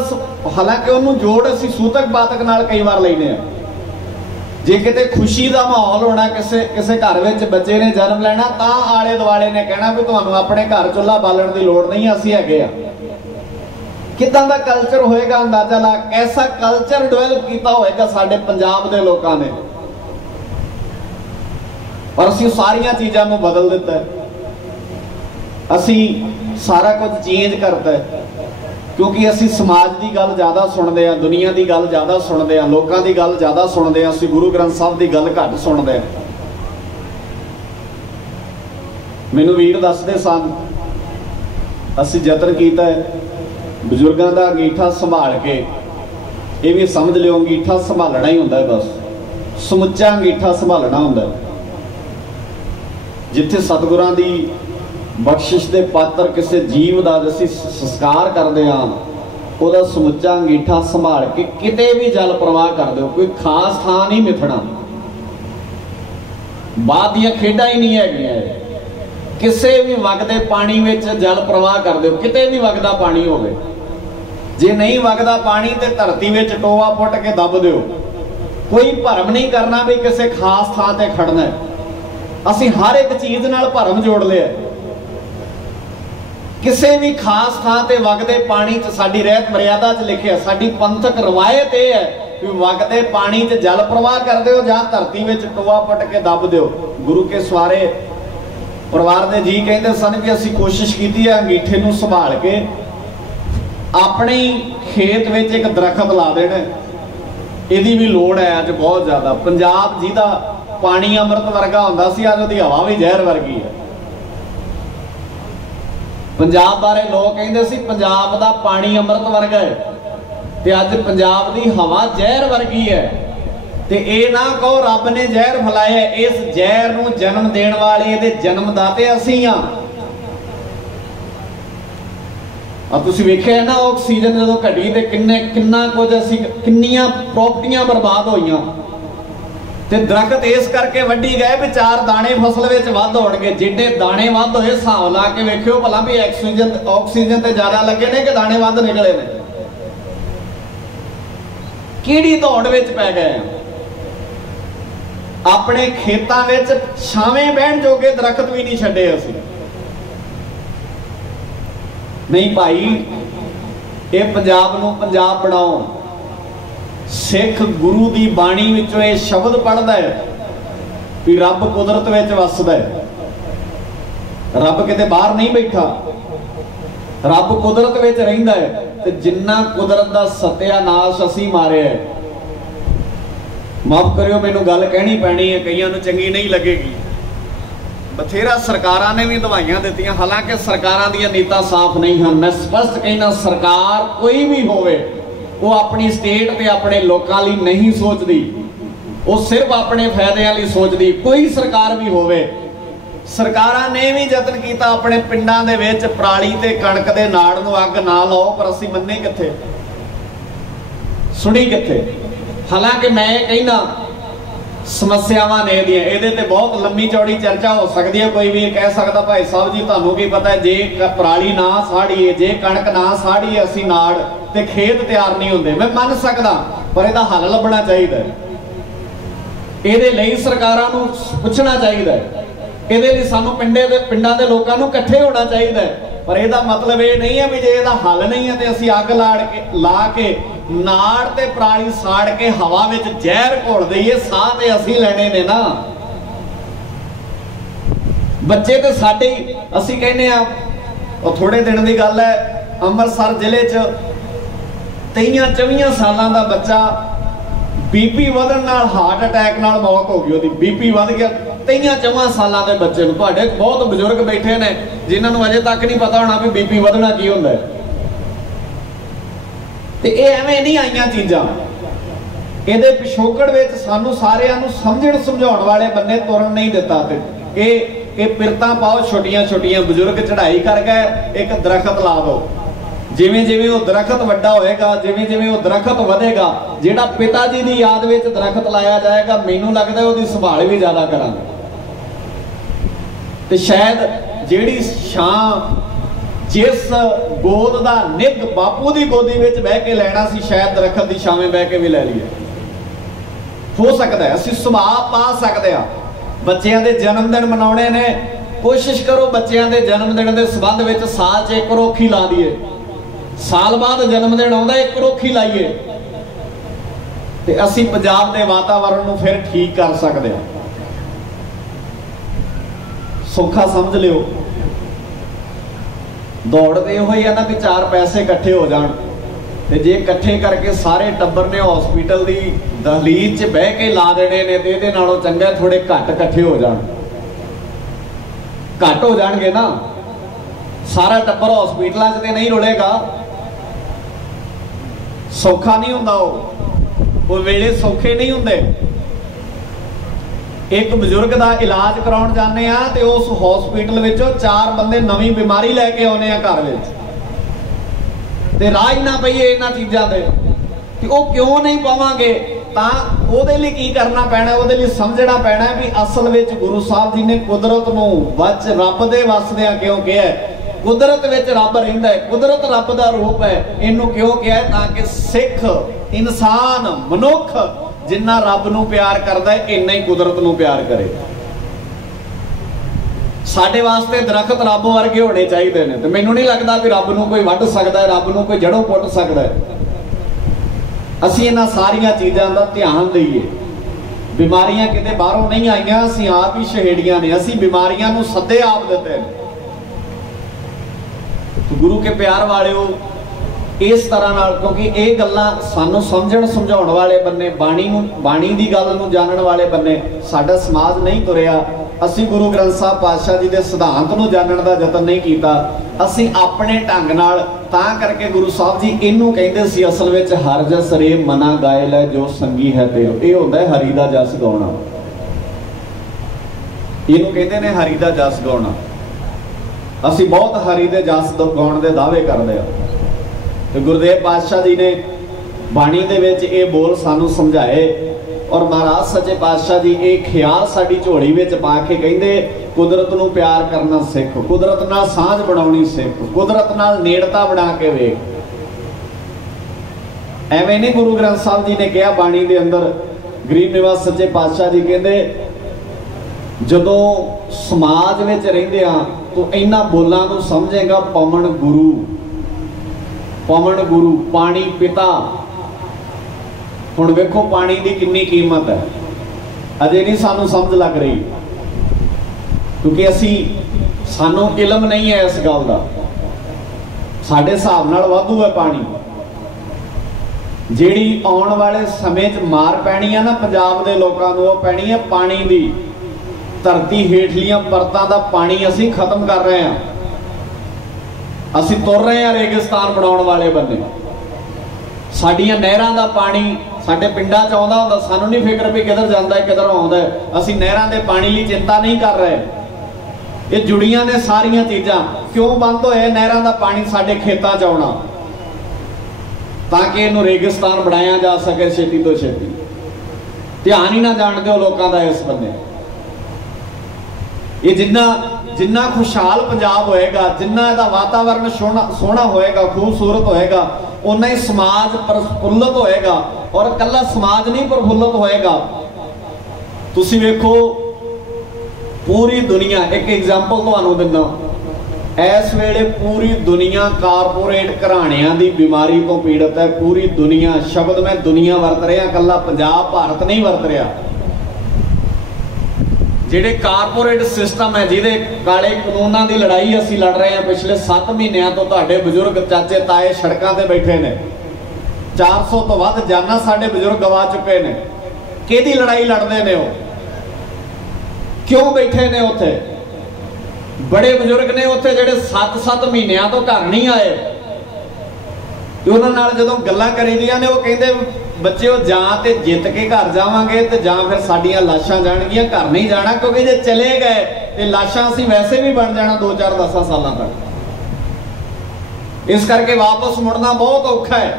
हालांकि उहनूं जोड़ असीं सूतक पातक नाल कई बार लैने आ। जे किते खुशी का माहौल होना, किसे घर में बच्चे ने जन्म लेना, तां आले दुआले ने कहना भी तुहानूं अपने घर चुल्हा बालण की लोड़ नहीं, असीं हैगे आ। किदां दा कल्चर होएगा अंदाजा ला, कैसा कल्चर डेवलप किया होएगा साडे पंजाब दे लोकां ने। पर असीं सारियां चीज़ां नूं बदल दिता है, असीं सारा कुछ चेंज करता है क्योंकि असीं समाज की गल ज़्यादा सुनते हैं, दुनिया की गल ज़्यादा सुनते हैं, लोगों की गल ज़्यादा सुनते हैं, असीं गुरु ग्रंथ साहब की गल घट सुनते हैं। मैनू वीर दसदे सन, असीं यतन किया है बजुर्गों का अंगीठा संभाल के, ये भी समझ लियो अंगीठा संभालना ही होंदा है, बस समुचा अंगीठा संभालना होंदा है। जिथे सतगुरां दी बख्शिश के पात्र किसी जीव का असीं संस्कार करते हाँ, वह समुचा अंगीठा संभाल के किते भी जल प्रवाह कर दो, कोई खास थां नहीं मिथना, बाद दियां खेडां ही नहीं है। किसी भी वगदे पानी में जल प्रवाह कर दो, किते भी वगदा पानी होवे, जे नहीं वगदा पानी तो धरती में टोआ पुट के दब दो। कोई भरम नहीं करना भी किसी खास थां ते खड़ना है। असीं हर एक चीज़ नाल भरम जोड़ लिया, किसी भी खास थां ते वगदे पानी च साडी रहत मर्यादा च लिखिया, साडी पंथक रवायत यह है कि वगदे पानी च जल प्रवाह कर दो जां धरती में टोआ पुट के दब दो। गुरु के सवारे परिवार के जी कहते सन भी असीं कोशिश की है अंगीठे नूं संभाल के अपने खेत में एक दरखत ला देना, यदी भी लोड़ है अज बहुत ज़्यादा। पंजाब जिहदा पानी अमृत वर्गा हुंदा सी, अज उहदी हवा भी जहर वर्गी है। पंजाब बारे लोग कहते सी पंजाब दा पानी अमृत वर्गा है, ते अज पंजाब दी हवा जहर वर्गी है। ਤੇ ਇਹ ਨਾ ਕਹੋ ਰੱਬ ਨੇ ਜ਼ਹਿਰ ਫੈਲਾਇਆ, ਇਸ ਜ਼ਹਿਰ ਨੂੰ ਜਨਮ ਦੇਣ ਵਾਲੇ ਇਹਦੇ ਜਨਮਦਾਤੇ ਅਸੀਂ ਆ। ਤੁਸੀਂ ਵੇਖਿਆ ਨਾ ਆਕਸੀਜਨ ਜਦੋਂ ਘਟੀ ਤੇ ਕਿੰਨਾ ਕੁਝ ਅਸੀਂ, ਕਿੰਨੀਆਂ ਪ੍ਰਾਪਰਟੀਆਂ ਬਰਬਾਦ ਹੋਈਆਂ। ਤੇ ਦਰਖਤ ਇਸ ਕਰਕੇ ਵੱਢੀ ਗਏ ਵੀ 4 ਦਾਣੇ ਫਸਲ ਵਿੱਚ ਵੱਧ ਹੋਣਗੇ। ਜਿੱਡੇ ਦਾਣੇ ਵੱਧ ਹੋਏ, ਹਿਸਾਬ ਲਾ ਕੇ ਵੇਖਿਓ ਭਲਾ ਵੀ ਆਕਸੀਜਨ ਤੇ ਜ਼ਿਆਦਾ ਲੱਗੇ ਨੇ ਕਿ ਦਾਣੇ ਵੱਧ ਨਿਕਲੇ ਨੇ। ਕਿਹੜੀ ਦੌੜ ਵਿੱਚ ਪੈ ਗਏ। ਆਪਣੇ ਖੇਤਾਂ ਵਿੱਚ ਛਾਵੇਂ ਬਹਿਣ ਜੋਗੇ ਦਰਖਤ ਵੀ ਨਹੀਂ ਛੱਡੇ ਅਸੀਂ। ਨਹੀਂ ਭਾਈ, ਇਹ ਪੰਜਾਬ ਨੂੰ ਪੰਜਾਬ ਬਣਾਓ। ਸਿੱਖ ਗੁਰੂ ਦੀ ਬਾਣੀ ਵਿੱਚੋਂ ਇਹ ਸ਼ਬਦ ਪੜ੍ਹਦਾ ਹੈ ਵੀ ਰੱਬ ਕੁਦਰਤ ਵਿੱਚ ਵੱਸਦਾ ਹੈ। ਰੱਬ ਕਿਤੇ ਬਾਹਰ ਨਹੀਂ ਬੈਠਾ, ਰੱਬ ਕੁਦਰਤ ਵਿੱਚ ਰਹਿੰਦਾ ਹੈ। ਤੇ ਜਿੰਨਾ ਕੁਦਰਤ ਦਾ ਸਤਿਆਨਾਸ਼ ਅਸੀਂ ਮਾਰਿਆ ਹੈ, ਮਾਫ ਕਰਿਓ ਮੈਨੂੰ ਗੱਲ ਕਹਿਣੀ ਪੈਣੀ ਹੈ, ਕਈਆਂ ਨੂੰ ਚੰਗੀ ਨਹੀਂ ਲੱਗੇਗੀ। ਬਥੇਰਾ ਸਰਕਾਰਾਂ ਨੇ ਵੀ ਦਵਾਈਆਂ ਦਿੱਤੀਆਂ, ਹਾਲਾਂਕਿ ਸਰਕਾਰਾਂ ਦੀਆਂ ਨੀਤਾਂ ਸਾਫ਼ ਨਹੀਂ ਹਨ। ਮੈਂ ਸਪਸ਼ਟ ਕਹਿੰਦਾ, ਸਰਕਾਰ ਕੋਈ ਵੀ ਹੋਵੇ ਉਹ ਆਪਣੀ ਸਟੇਟ ਤੇ ਆਪਣੇ ਲੋਕਾਂ ਲਈ ਨਹੀਂ ਸੋਚਦੀ, ਉਹ ਸਿਰਫ ਆਪਣੇ ਫਾਇਦਿਆਂ ਲਈ ਸੋਚਦੀ। ਕੋਈ ਸਰਕਾਰ ਵੀ ਹੋਵੇ, ਸਰਕਾਰਾਂ ਨੇ ਵੀ ਯਤਨ ਕੀਤਾ ਆਪਣੇ ਪਿੰਡਾਂ ਦੇ ਵਿੱਚ ਪਰਾਲੀ ਤੇ ਕਣਕ ਦੇ ਨਾੜ ਨੂੰ ਅੱਗ ਨਾ ਲਾਓ, ਪਰ ਅਸੀਂ ਮੰਨੇ ਕਿੱਥੇ, ਸੁਣੀ ਕਿੱਥੇ। ਹਾਲਾਂਕਿ ਮੈਂ ਇਹ ਕਹਿੰਦਾ ਸਮੱਸਿਆਵਾਂ ਨੇ ਇਹਦੇ ਤੇ ਬਹੁਤ ਲੰਮੀ ਚੌੜੀ ਚਰਚਾ ਹੋ ਸਕਦੀ ਹੈ। ਕੋਈ ਵੀ ਕਹਿ ਸਕਦਾ ਭਾਈ ਸਾਹਿਬ ਜੀ ਤੁਹਾਨੂੰ ਕੀ ਪਤਾ, ਜੇ ਪਰਾਲੀ ਨਾ ਸਾੜੀਏ, ਜੇ ਕਣਕ ਨਾ ਸਾੜੀਏ ਅਸੀਂ ਨਾੜ, ਤੇ ਖੇਤ ਤਿਆਰ ਨਹੀਂ ਹੁੰਦੇ। ਮੈਂ ਮੰਨ ਸਕਦਾ, ਪਰ ਇਹਦਾ ਹੱਲ ਲੱਭਣਾ ਚਾਹੀਦਾ। ਇਹਦੇ ਲਈ ਸਰਕਾਰਾਂ ਨੂੰ ਪੁੱਛਣਾ ਚਾਹੀਦਾ, ਇਹਦੇ ਲਈ ਸਾਨੂੰ ਪਿੰਡਾਂ ਦੇ ਲੋਕਾਂ ਨੂੰ ਇਕੱਠੇ ਹੋਣਾ ਚਾਹੀਦਾ। ਪਰ ਇਹਦਾ ਮਤਲਬ ਇਹ ਨਹੀਂ ਹੈ ਵੀ ਜੇ ਇਹਦਾ ਹੱਲ ਨਹੀਂ ਹੈ ਤੇ ਅਸੀਂ ਅੱਗ ਲਾ ਕੇ ਨਾੜ ਤੇ ਪਰਾਲੀ ਸਾੜ ਕੇ ਹਵਾ ਵਿੱਚ ਜ਼ਹਿਰ ਘੋਲ ਦਈਏ। ਸਾਹ ਤੇ ਅਸੀਂ ਲੈਣੇ ਨੇ ਨਾ। ਬੱਚੇ ਤੇ ਸਾਡੇ, ਅਸੀਂ ਕਹਿੰਦੇ ਆ, ਉਹ ਥੋੜੇ ਦਿਨ ਦੀ ਗੱਲ ਹੈ, ਅੰਮ੍ਰਿਤਸਰ ਜ਼ਿਲ੍ਹੇ 'ਚ 23-24 ਸਾਲਾਂ ਦਾ ਬੱਚਾ ਬੀਪੀ ਵਧਣ ਨਾਲ, ਹਾਰਟ ਅਟੈਕ ਨਾਲ ਮੌਤ ਹੋ ਗਈ ਉਹਦੀ। ਬੀਪੀ ਵੱਧ ਗਿਆ 23-24 ਸਾਲਾਂ ਦੇ ਬੱਚੇ ਨੂੰ। ਤੁਹਾਡੇ ਬਹੁਤ ਬਜ਼ੁਰਗ ਬੈਠੇ ਨੇ ਜਿਨ੍ਹਾਂ ਨੂੰ ਅਜੇ ਤੱਕ ਨਹੀਂ ਪਤਾ ਹੋਣਾ ਵੀ ਬੀਪੀ ਵਧਣਾ ਕੀ ਹੁੰਦਾ ਹੈ। ਤੇ ਇਹ ਐਵੇਂ ਨਹੀਂ ਆਈਆਂ ਚੀਜ਼ਾਂ, ਇਹਦੇ ਪਿਛੋਕੜ ਵਿੱਚ ਸਾਨੂੰ ਸਾਰਿਆਂ ਨੂੰ ਸਮਝਾਉਣ ਵਾਲੇ ਬੰਦੇ ਤੁਰਨ ਨਹੀਂ ਦਿੱਤਾ। ਤੇ ਇਹ ਪਿਰਤਾਂ ਪਾਓ ਛੋਟੀਆਂ ਛੋਟੀਆਂ, ਬਜ਼ੁਰਗ ਚੜ੍ਹਾਈ ਕਰ ਗਏ, ਇੱਕ ਦਰਖਤ ਲਾ ਦਿਓ। ਜਿਵੇਂ ਜਿਵੇਂ ਉਹ ਦਰਖਤ ਵੱਡਾ ਹੋਏਗਾ, ਜਿਵੇਂ ਜਿਵੇਂ ਉਹ ਦਰਖਤ ਵਧੇਗਾ, ਜਿਹੜਾ ਪਿਤਾ ਜੀ ਦੀ ਯਾਦ ਵਿੱਚ ਦਰਖਤ ਲਾਇਆ ਜਾਏਗਾ, ਮੈਨੂੰ ਲੱਗਦਾ ਉਹਦੀ ਸੰਭਾਲ ਵੀ ਜ਼ਿਆਦਾ ਕਰਾਂਗੇ। ਤੇ ਸ਼ਾਇਦ ਜਿਹੜੀ ਛਾਂ, ਜਿਸ ਗੋਦ ਦਾ ਨਿੱਘ ਬਾਪੂ ਦੀ ਗੋਦੀ ਵਿੱਚ ਬਹਿ ਕੇ ਲੈਣਾ ਸੀ, ਸ਼ਾਇਦ ਦਰਖਤ ਦੀ ਛਾਵੇਂ ਬਹਿ ਕੇ ਵੀ ਲੈ ਲਈਏ। ਹੋ ਸਕਦਾ ਹੈ ਅਸੀਂ ਸੁਭਾਅ ਪਾ ਸਕਦੇ ਹਾਂ। ਬੱਚਿਆਂ ਦੇ ਜਨਮ ਦਿਨ ਮਨਾਉਣੇ ਨੇ, ਕੋਸ਼ਿਸ਼ ਕਰੋ ਬੱਚਿਆਂ ਦੇ ਜਨਮ ਦਿਨ ਦੇ ਸੰਬੰਧ ਵਿੱਚ ਸਾਲ 'ਚ ਇੱਕ ਰੋਖੀ ਲਾ ਦਈਏ। ਸਾਲ ਬਾਅਦ ਜਨਮ ਦਿਨ ਆਉਂਦਾ, ਇੱਕ ਰੋਖੀ ਲਾਈਏ ਤੇ ਅਸੀਂ ਪੰਜਾਬ ਦੇ ਵਾਤਾਵਰਣ ਨੂੰ ਫਿਰ ਠੀਕ ਕਰ ਸਕਦੇ ਹਾਂ। ਸੌਖਾ ਸਮਝ ਲਿਓ। ਦੌੜ ਤੇ ਇਹੋ ਹੀ ਆ ਨਾ ਵੀ 4 ਪੈਸੇ ਇਕੱਠੇ ਹੋ ਜਾਣ, ਤੇ ਜੇ ਇਕੱਠੇ ਕਰਕੇ ਸਾਰੇ ਟੱਬਰ ਨੇ ਹਸਪੀਟਲ ਦੀ ਦਹਲੀਜ਼ 'ਚ ਬਹਿ ਕੇ ਲਾ ਦੇਣੇ ਨੇ, ਤੇ ਇਹਦੇ ਨਾਲੋਂ ਚੰਗਾ ਥੋੜੇ ਘੱਟ ਇਕੱਠੇ ਹੋ ਜਾਣ। ਘੱਟ ਹੋ ਜਾਣਗੇ ਨਾ, ਸਾਰਾ ਟੱਬਰ ਹਸਪੀਟਲਾਂ 'ਚ ਤੇ ਨਹੀਂ ਰੁਲੇਗਾ। ਸੌਖਾ ਨਹੀਂ ਹੁੰਦਾ, ਉਹ ਵੇਲੇ ਸੌਖੇ ਨਹੀਂ ਹੁੰਦੇ। ਇੱਕ ਬਜ਼ੁਰਗ ਦਾ ਇਲਾਜ ਕਰਾਉਣ ਜਾਂਦੇ ਆ ਤੇ ਉਸ ਹਸਪੀਟਲ ਵਿੱਚੋਂ 4 ਬੰਦੇ ਨਵੀਂ ਬਿਮਾਰੀ ਲੈ ਕੇ ਆਉਨੇ ਆ ਘਰ ਵਿੱਚ, ਤੇ ਰਾਜ ਨਾ ਪਈਏ ਇਹਨਾਂ ਚੀਜ਼ਾਂ ਦੇ। ਤੇ ਉਹ ਕਿਉਂ ਨਹੀਂ ਪਾਵਾਂਗੇ? ਤਾਂ ਉਹਦੇ ਲਈ ਕੀ ਕਰਨਾ ਪੈਣਾ? ਉਹਦੇ ਲਈ ਸਮਝਣਾ ਪੈਣਾ ਵੀ ਅਸਲ ਵਿੱਚ ਗੁਰੂ ਸਾਹਿਬ ਜੀ ਨੇ ਕੁਦਰਤ ਨੂੰ ਰੱਬ ਦੇ ਵਸਦਿਆਂ ਕਿਉਂ ਕਿਹਾ? ਕੁਦਰਤ ਵਿੱਚ ਰੱਬ ਰਹਿੰਦਾ ਹੈ, ਕੁਦਰਤ ਰੱਬ ਦਾ ਰੂਪ ਹੈ। ਇਹਨੂੰ ਕਿਉਂ ਕਿਹਾ? ਤਾਂ ਕਿ ਸਿੱਖ, ਇਨਸਾਨ, ਮਨੁੱਖ ਜਿੰਨਾ ਰੱਬ ਨੂੰ ਪਿਆਰ ਕਰਦਾ ਹੈ, ਇੰਨਾ ਹੀ ਕੁਦਰਤ ਨੂੰ ਪਿਆਰ ਕਰੇ। ਸਾਡੇ ਵਾਸਤੇ ਦਰਖਤ ਰੱਬ ਵਰਗੇ ਹੋਣੇ ਚਾਹੀਦੇ ਨੇ। ਤੇ ਮੈਨੂੰ ਨਹੀਂ ਲੱਗਦਾ ਵੀ ਰੱਬ ਨੂੰ ਕੋਈ ਵੱਢ ਸਕਦਾ ਹੈ, ਰੱਬ ਨੂੰ ਕੋਈ ਜੜੋਂ ਪੁੱਟ ਸਕਦਾ ਹੈ। ਅਸੀਂ ਇਹਨਾਂ ਸਾਰੀਆਂ ਚੀਜ਼ਾਂ ਦਾ ਧਿਆਨ ਦਈਏ। ਬਿਮਾਰੀਆਂ ਕਿਤੇ ਬਾਹਰੋਂ ਨਹੀਂ ਆਈਆਂ, ਅਸੀਂ ਆਪ ਹੀ ਸ਼ਹੇੜੀਆਂ ਨੇ। ਅਸੀਂ ਬਿਮਾਰੀਆਂ ਨੂੰ ਸੱਦੇ ਆਪ ਦਿੱਤੇ ਨੇ। ਗੁਰੂ ਕੇ ਪਿਆਰ ਵਾਲਿਓ, इस तरह नाल, क्योंकि ये गल्लां सानू समझण समझाउण वाले बन्ने, बाणी दी गल नूं जानण वाले बन्ने साडा समाज नहीं तुरिया। असीं गुरु ग्रंथ साहब पातशाह जी दे सिद्धांत नूं जानण दा यतन नहीं कीता। असीं अपने ढंग नाल, तां करके गुरु साहब जी इहनूं कहिंदे सी असल विच हर जस रे मना गाए लै जो संगी है तेरो। इह हुंदा है हरि दा जस गाउणा, इहनूं कहिंदे ने हरि दा जस गाउणा। असीं बहुत हरि दे जस गाउण दे दावे करदे आ। ते गुरुदेव पातशाह जी ने बाणी दे विच ये बोल सानू समझाए, और महाराज सच्चे पातशाह जी ये ख्याल साडी झोली विच पा के कहिंदे कुदरत नूं प्यार करना सिख, कुदरत नाल सांझ बनाउणी सिख, कुदरत नाल नेड़ता बना के वेख। एवें नहीं गुरु ग्रंथ साहब जी ने कहा बाणी दे अंदर, गरीब निवास सच्चे पातशाह जी कहंदे जदों समाज विच रहिंदे आ तो इन्हां बोलां नूं समझेगा पवन गुरु, पवन गुरु पानी पिता। हुण वेखो पानी की कितनी कीमत है, अजे नहीं सानू समझ लग रही, क्योंकि असी सानू इलम नहीं है इस गल का। साडे हिसाब नाल वाधू है पानी। जिहड़ी आउण वाले समय च मार पैनी है ना पंजाब दे लोकां नूं, ओह पैनी है पानी दी। धरती हेठलियां परतां दा पानी असी खत्म कर रहे हैं। असी तुर रहे हैं रेगिस्तान बनाने वाले बंदे। साडियां नहरां दा पानी साडे पिंडां च आउंदा हुंदा, सानू नहीं फिक्र भी किधर जांदा है किधर आउंदा है। असी नहरां दे पानी लई चिंता नहीं कर रहे। ये जुड़ियां ने सारियां चीज़ां। क्यों बंद होए नहरां दा पानी साडे खेतां च आउणा, ताकि इहनूं रेगिस्तान बनाया जा सके छेती तो छेती। ध्यान ही ना जाणदे हो लोकां दा इस बंदे। ये जिन्ना खुशहाल पंजाब होएगा, जिन्ना इहदा वातावरण सोहना होएगा, खूबसूरत होएगा, उन्ना ही समाज प्रफुल्लित होएगा। और कल्ला समाज नहीं प्रफुल्लित होएगा। तुसीं वेखो पूरी दुनिया, एक एग्जाम्पल तुहानूं दिंदा, इस वेले पूरी दुनिया कारपोरेट घराणियां दी बीमारी तो पीड़ित है। पूरी दुनिया, शब्द मैं दुनिया वरत रहा, कल्ला पंजाब भारत नहीं वरत रहा। जिहड़े कारपोरेट सिस्टम है, जिहदे काले कानूनां दी लड़ाई असीं लड़ रहे हैं पिछले 7 महीनों तो, तुहाडे बजुर्ग चाचे ताए सड़कों ते बैठे ने। 400 तो वध जाना साडे बजुर्ग गवा चुके ने। किहदी लड़ाई लड़दे ने वो? क्यों बैठे ने उत्थे? बड़े बजुर्ग ने उत्थे जिहड़े 7-7 महीनों तो घर नहीं आए। उन्हां नाल जदों गल्लां करीदियां ने, वो कहंदे बच्चे जां ते जित के घर जावांगे ते जां फिर साडियां लाशां जाणगियां, घर नहीं जाना, क्योंकि जे चले गए तो लाशां असीं वैसे भी बन जाना 2-4-10 सालों तक। इस करके वापस मुड़ना बहुत औखा है।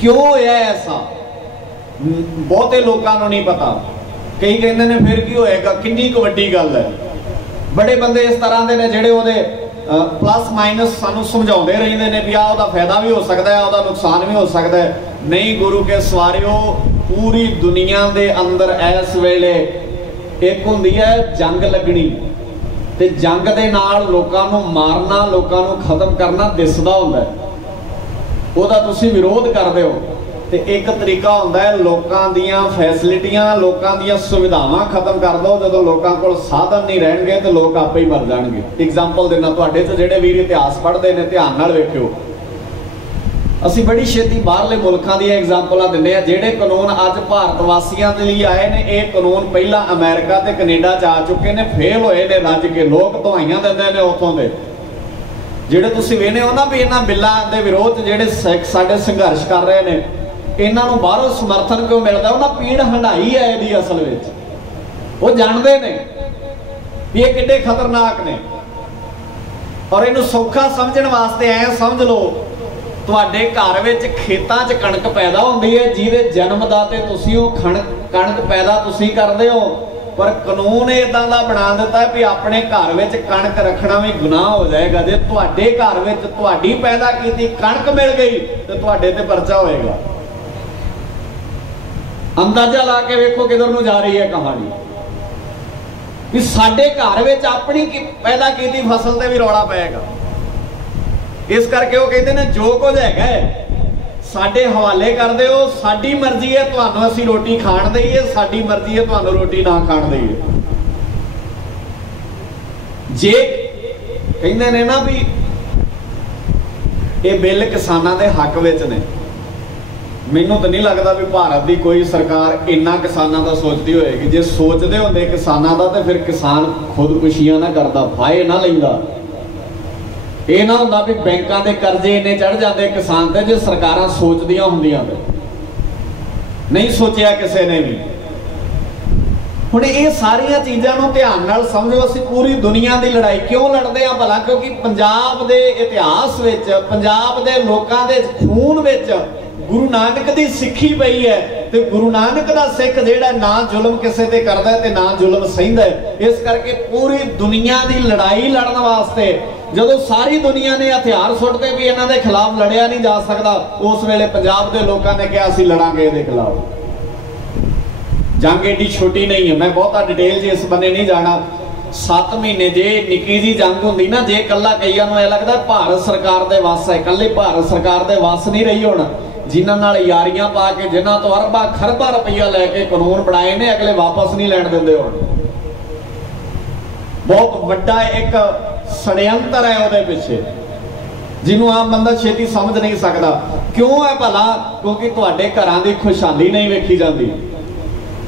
क्यों होया ऐसा? बहुते लोगों को नहीं पता। कई कहते हैं फिर की होएगा, कितनी वड्डी गल है। बड़े बंदे इस तरह के ने जिहड़े उहदे प्लस माइनस सानू समझाते रहते हैं भी आह फायदा भी हो सकता है, आह नुकसान भी हो सकता है। नहीं गुरु के सवारियो, पूरी दुनिया के अंदर इस वेले एक हुंदी है जंग लगनी, ते जंग दे नाल लोकां नूं मारना, लोकां नूं खत्म करना दिसदा हुंदा है। उहदा तुसीं विरोध करदे हो। ते एक तरीका हुंदा है लोकां दियां फैसिलिटियां, लोकां दियां सुविधावां खत्म कर दो। जदों लोकां कोल साधन नहीं रहणगे तो लोग आपे ही मर जाणगे। एग्जाम्पल देना तुहाडे च जिहड़े वीर इतिहास पढ़दे ने, ध्यान नाल वेखियो। असीं बड़ी छेती बाहरले मुल्कां दी एग्जाम्पलां दिंदे आ। जिहड़े कानून अज भारत वासियां दे लई आए ने, ये कानून पहिला अमेरिका ते कनेडा च आ चुके ने, फेल होए ने रज के। लोग दवाइयां दिंदे ने उत्थों दे। जिहड़े तुसीं वेखदे हो ना भी इन्हां बिल्लां दे विरोध जिहड़े सिख साडे संघर्ष कर रहे ने, इन्हां नूं बाहरों समर्थन क्यों मिलदा? उन्हां पीड़ हंडाई है इहदी असल विच। वो जानते ने भी ये किड्डे खतरनाक ने। और इहनूं सौखा समझण वास्ते ऐ समझ लो, तुहाडे घर विच खेतां 'च कणक पैदा हुंदी है, जिहदे जन्म दा ते तुसीं ओह कणक पैदा तुसीं करदे हो। पर कानून इदां दा बना दिता है भी अपने घर विच कणक रखना भी गुनाह हो जाएगा। जे तुहाडे घर विच तुहाडी पैदा कीती कणक मिल गई तो तुहाडे ते परचा होएगा। अंदाजा ला के वेखो किधर नूं जा रही है कहानी। कि साडे घर विच अपनी पैदा कीती फसल ते भी रौला पेगा। इस करके वो कहते हैं जो कुछ है साडे हवाले कर दो, साडी मर्जी है तुहानूं असीं रोटी खाण दईए, साडी मर्जी है तुहानूं रोटी ना खाण दईए। जे कहंदे ने ना भी ये बिल किसानां दे हक विच ने। मैनूं तो नहीं लगता भी भारत की कोई सरकार इन्ना किसानां दा सोचती होएगी। जे सोचते होंदे किसानां दा तो फिर किसान खुदकुशियां ना करता, फाहे ना लैंदा। ये ना होंदा भी बैंकां दे कर्जे इन्ने चढ़ जाते किसान ते, जे सरकारां सोचदियां हुंदियां ते। नहीं सोचिया किसी ने भी। हुण ये सारिया चीज़ों ध्यान नाल समझो। असीं पूरी दुनिया की लड़ाई क्यों लड़ते हैं भला? क्योंकि पंजाब के इतिहास विच, पंजाब के लोगों के खून विच गुरु नानक की सिੱਖੀ पई है। तो गुरु नानक का सिख जिहड़ा ना जुल्म किसी ते करदा है ते ना जुल्म सहिंदा है। इस करके पूरी दुनिया की लड़ाई लड़न वास्ते जदों सारी दुनिया ने हथियार सुट्टते भी इन्हां दे खिलाफ लड़िया नहीं जा सकता, उस वेले पंजाब के लोगों ने कहा असीं लड़ांगे इहदे खिलाफ। जंग एडी छोटी नहीं है। मैं बहुता डिटेल जी इस बने नहीं जाना। 7 महीने जे निक्की जी जंग होंदी ना, जे कल्ला कईयां नूं इह लगदा भारत सरकार दे वस है, कल्ले भारत सरकार दे वस नहीं रही। हुण जिन्हां नाल यारियां पा के, जिन्हां तो अरबां खरबां रुपया लैके कानून बनाए ने, अगले वापस नहीं लैण दिंदे। हुण बहुत वड्डा एक षड्यंत्र है उहदे पिछे, जिन्हों आम बंदा छेती समझ नहीं सकता। क्यों है भला? क्योंकि तुहाडे घरां दी खुशहाली नहीं वेखी जाती,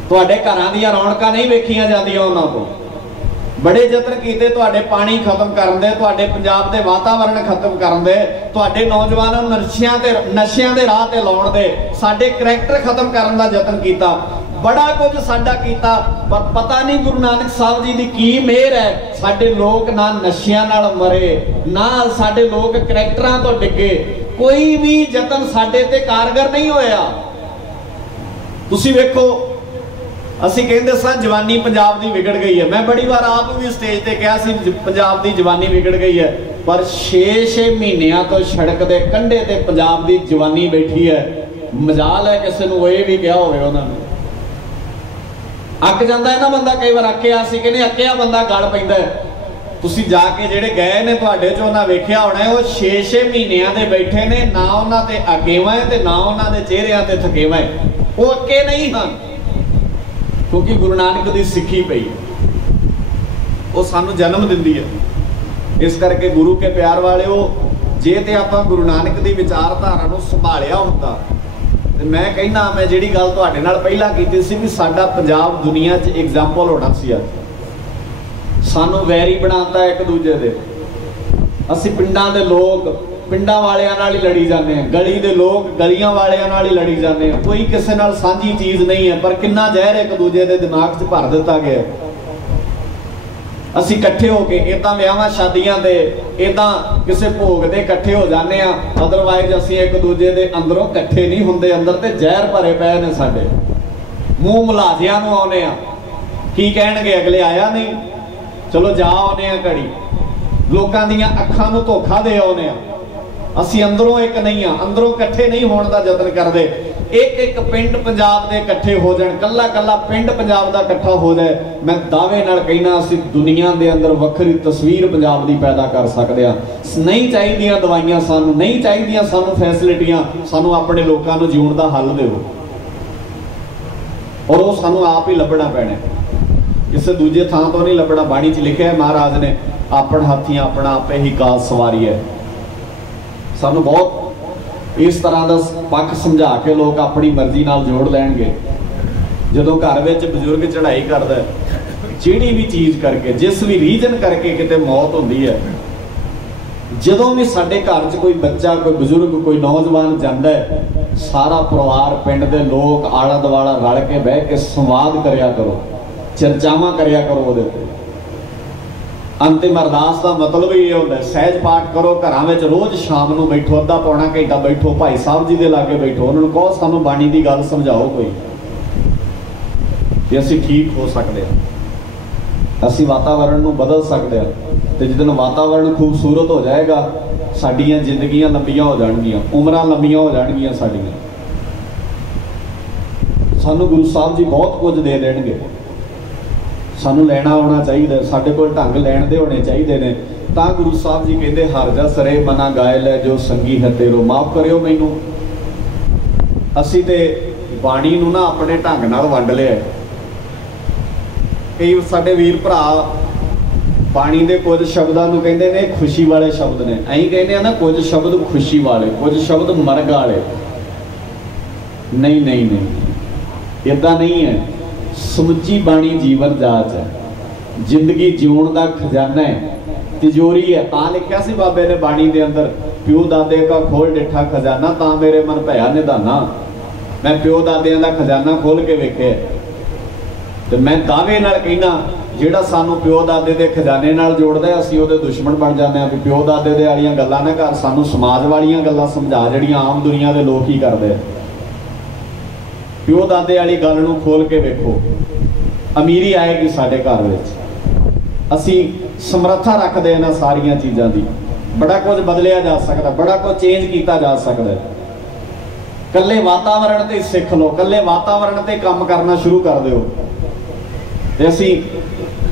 तुहाडे घरां दीयां रौनकां नहीं वेखीआं जांदियां। उन्हां तो बड़े यतन कीते तुहाडे पानी खत्म करन दे, तुहाडे पंजाब दे वातावरण खत्म करन दे, तुहाडे नौजवानों नशियां दे राह ते लाउण दे, साडे करैक्टर खत्म करन दा यतन कीता। बड़ा कुछ साडा कीता, पर पता नहीं गुरु नानक साहब जी दी की मेहर है, साडे लोग ना नशियां नाल मरे, ना साडे लोग करैक्टरां तो डिगे। कोई भी यतन साडे ते कारगर नहीं होया। तुसीं वेखो, असीं कहंदे सां जवानी पंजाब दी विगड़ गई है। मैं बड़ी बार आप भी स्टेज ते कहा सी पंजाब दी जवानी विगड़ गई है, पर 6-6 महीनों तो सड़क दे कंढे ते पंजाब दी जवानी बैठी है। मजाल है किसी नूं ये भी कहा होवे उन्होंने। अक जांदा है ना बंदा, कई बार अक्या, असीं कहने अक्या बंदा गल पैंदा है। तुसीं जाके जिहड़े गए ने तुहाडे चों उन्हां वेखिया होना है, वो 6-6 महीनों दे बैठे ने, ना उन्हां ते अगेवा है ते ना उन्हां दे चेहरिਆਂ ते थकेवा है। वो अके नहीं हन, क्योंकि गुरु नानक की सिੱਖੀ पई, वो सानू जन्म दिंदी है। इस करके गुरु के प्यार वालिओ, जे ते आपां गुरु नानक की विचारधारा नूं संभालिया हुंदा, ते मैं कहना, मैं जिहड़ी गल तुहाडे नाल पहिलां कीती सी भी साडा पंजाब दुनिया 'च एग्जाम्पल होना सी। सानू वैरी बनाता एक दूजे दे। असीं पिंडां दे लोग पिंडां वालियां नाल ही लड़ी जाते हैं, गली दे लोग गलियां वालियां नाल ही लड़ी जाते हैं। कोई किसी नाल साझी चीज़ नहीं है, पर किन्ना जहर एक दूजे दे दिमाग 'च भर दिता गया। असीं इकट्ठे होके इदां विआहां शादियां दे, इदां किसी भोग दे इकट्ठे हो जाने आ, अदरवाइज असीं एक दूजे दे अंदरों इकट्ठे नहीं हुंदे। अंदर ते जहर भरे पए ने साडे। मूँह मुलाजियां नूं आउणे आ, की कहणगे अगले आया नहीं, चलो जा आउने आ घड़ी। लोकां दीयां अखां नूं धोखा दे आउने आ। असीं अंदरों एक नहीं हाँ, अंदरों इकट्ठे नहीं होने का यतन करते। एक एक पिंड पंजाब दे इकट्ठे हो जाए, कला कला पिंड पंजाब दा इकट्ठा हो जाए, मैं दावे नाल कहना असीं दुनिया दे अंदर वखरी तस्वीर पंजाब दी पैदा कर सकते हैं। नहीं चाहिए दवाइयां सानू, नहीं चाहिए सानू फैसिलिटियां, सानू अपने लोगों को जीवन का हल देवो, और वो सानू आप ही लभना पैना, किसी दूजे थां तो नहीं लभना। बाणी च लिखा है महाराज ने, अपन हाथियां अपना आपे ही काज सवारी है। सानू बहुत इस तरह का पक्ष समझा के लोग अपनी मर्जी नाल जोड़ लैणगे। जदों घर विच बजुर्ग चढ़ाई करदा, जिहड़ी भी चीज़ करके, जिस भी रीजन करके किते मौत होंदी है, जदों भी साडे घर च कोई बच्चा, कोई बजुर्ग, कोई नौजवान जांदा है, सारा परिवार पिंड दे लोग आला दुआला रल के बह के संवाद करिया करो, चर्चावां करिया करो। उहदे ते अंतिम अरदास का मतलब ही ये होता है, सहज पाठ करो घरां विच, रोज़ शाम नूं बैठो, अद्धा पौना घंटा बैठो, भाई साहब जी दे लागे बैठो, उन्होंने कहो सानू बाणी की गल समझाओ कोई, कि असीं ठीक हो सकते हैं, असीं वातावरण नूं बदल सकते हैं। तो जिस दिन वातावरण खूबसूरत हो जाएगा, साडियां जिंदगियां लंबियां हो जाणगियां, उमरां लंबियां हो जाणगियां साडियां। सानू गुरु साहब जी बहुत कुछ दे देणगे, सानू लेना आना चाहिए, साडे कोल ढंग लैण दे होने चाहिए ने। तां गुरु साहब जी कहते हर जा सरे मना गायल है जो संगी है तेरो। माफ़ करियो मैनू, असी ते बाणी नूं ना अपने ढंग नाल वंड लिया। कई साडे वीर भरा ਬਾਣੀ ਦੇ ਕੁਝ ਸ਼ਬਦਾਂ ਨੂੰ ਕਹਿੰਦੇ ਨੇ ਖੁਸ਼ੀ ਵਾਲੇ ਸ਼ਬਦ ਨੇ। ਅਸੀਂ ਕਹਿੰਦੇ ਆ ਨਾ ਕੁਝ ਸ਼ਬਦ ਖੁਸ਼ੀ ਵਾਲੇ, ਕੁਝ ਸ਼ਬਦ ਮਰਗ ਵਾਲੇ। ਨਹੀਂ ਨਹੀਂ ਨਹੀਂ, ਇੱਦਾਂ ਨਹੀਂ ਹੈ। ਸਮੁੱਚੀ ਬਾਣੀ ਜੀਵਨ ਜਾਚ ਹੈ, ਜ਼ਿੰਦਗੀ ਜਿਉਣ ਦਾ ਖਜ਼ਾਨਾ ਹੈ, तिजोरी है। ਤਾਂ ਲਿਖਿਆ ਸੀ ਬਾਬੇ ਨੇ ਬਾਣੀ ਦੇ ਅੰਦਰ, ਪਿਓ ਦਾਦੇ ਦਾ ਖੋਲ ਡਿੱਠਾ ਖਜ਼ਾਨਾ ਤਾਂ ਮੇਰੇ ਮਨ ਭਇਆ ਨਿਧਾਨਾ। ਮੈਂ ਪਿਓ ਦਾਦਿਆਂ ਦਾ ਖਜ਼ਾਨਾ ਖੋਲ ਕੇ ਵੇਖਿਆ ਤੇ ਮੈਂ ਦਾਅਵੇ ਨਾਲ ਕਹਿਣਾ ਜਿਹੜਾ ਸਾਨੂੰ ਪਿਓ ਦਾਦੇ ਦੇ ਖਜ਼ਾਨੇ ਨਾਲ ਜੋੜਦਾ ਅਸੀਂ ਉਹਦੇ ਦੁਸ਼ਮਣ ਬਣ ਜਾਂਦੇ ਹਾਂ। ਵੀ ਪਿਓ ਦਾਦੇ ਦੇ ਵਾਲੀਆਂ ਗੱਲਾਂ ਨਾ ਕਰ, ਸਾਨੂੰ ਸਮਾਜ ਵਾਲੀਆਂ ਗੱਲਾਂ ਸਮਝਾ ਜਿਹੜੀਆਂ ਆਮ ਦੁਨੀਆ ਦੇ ਲੋਕ ਹੀ ਕਰਦੇ। ਪਿਓ ਦਾਦੇ ਵਾਲੀ ਗੱਲ ਨੂੰ ਖੋਲ ਕੇ ਵੇਖੋ, ਅਮੀਰੀ ਆਏਗੀ ਸਾਡੇ ਘਰ ਵਿੱਚ। ਅਸੀਂ ਸਮਰੱਥਾ ਰੱਖਦੇ ਇਹਨਾਂ ਸਾਰੀਆਂ ਚੀਜ਼ਾਂ ਦੀ। ਬੜਾ ਕੁਝ ਬਦਲਿਆ ਜਾ ਸਕਦਾ, ਬੜਾ ਕੁਝ ਚੇਂਜ ਕੀਤਾ ਜਾ ਸਕਦਾ। ਕੱਲੇ ਵਾਤਾਵਰਣ ਤੇ ਸਿੱਖ ਲਓ, ਕੱਲੇ ਵਾਤਾਵਰਣ ਤੇ ਕੰਮ ਕਰਨਾ ਸ਼ੁਰੂ ਕਰ ਦਿਓ ਤੇ ਅਸੀਂ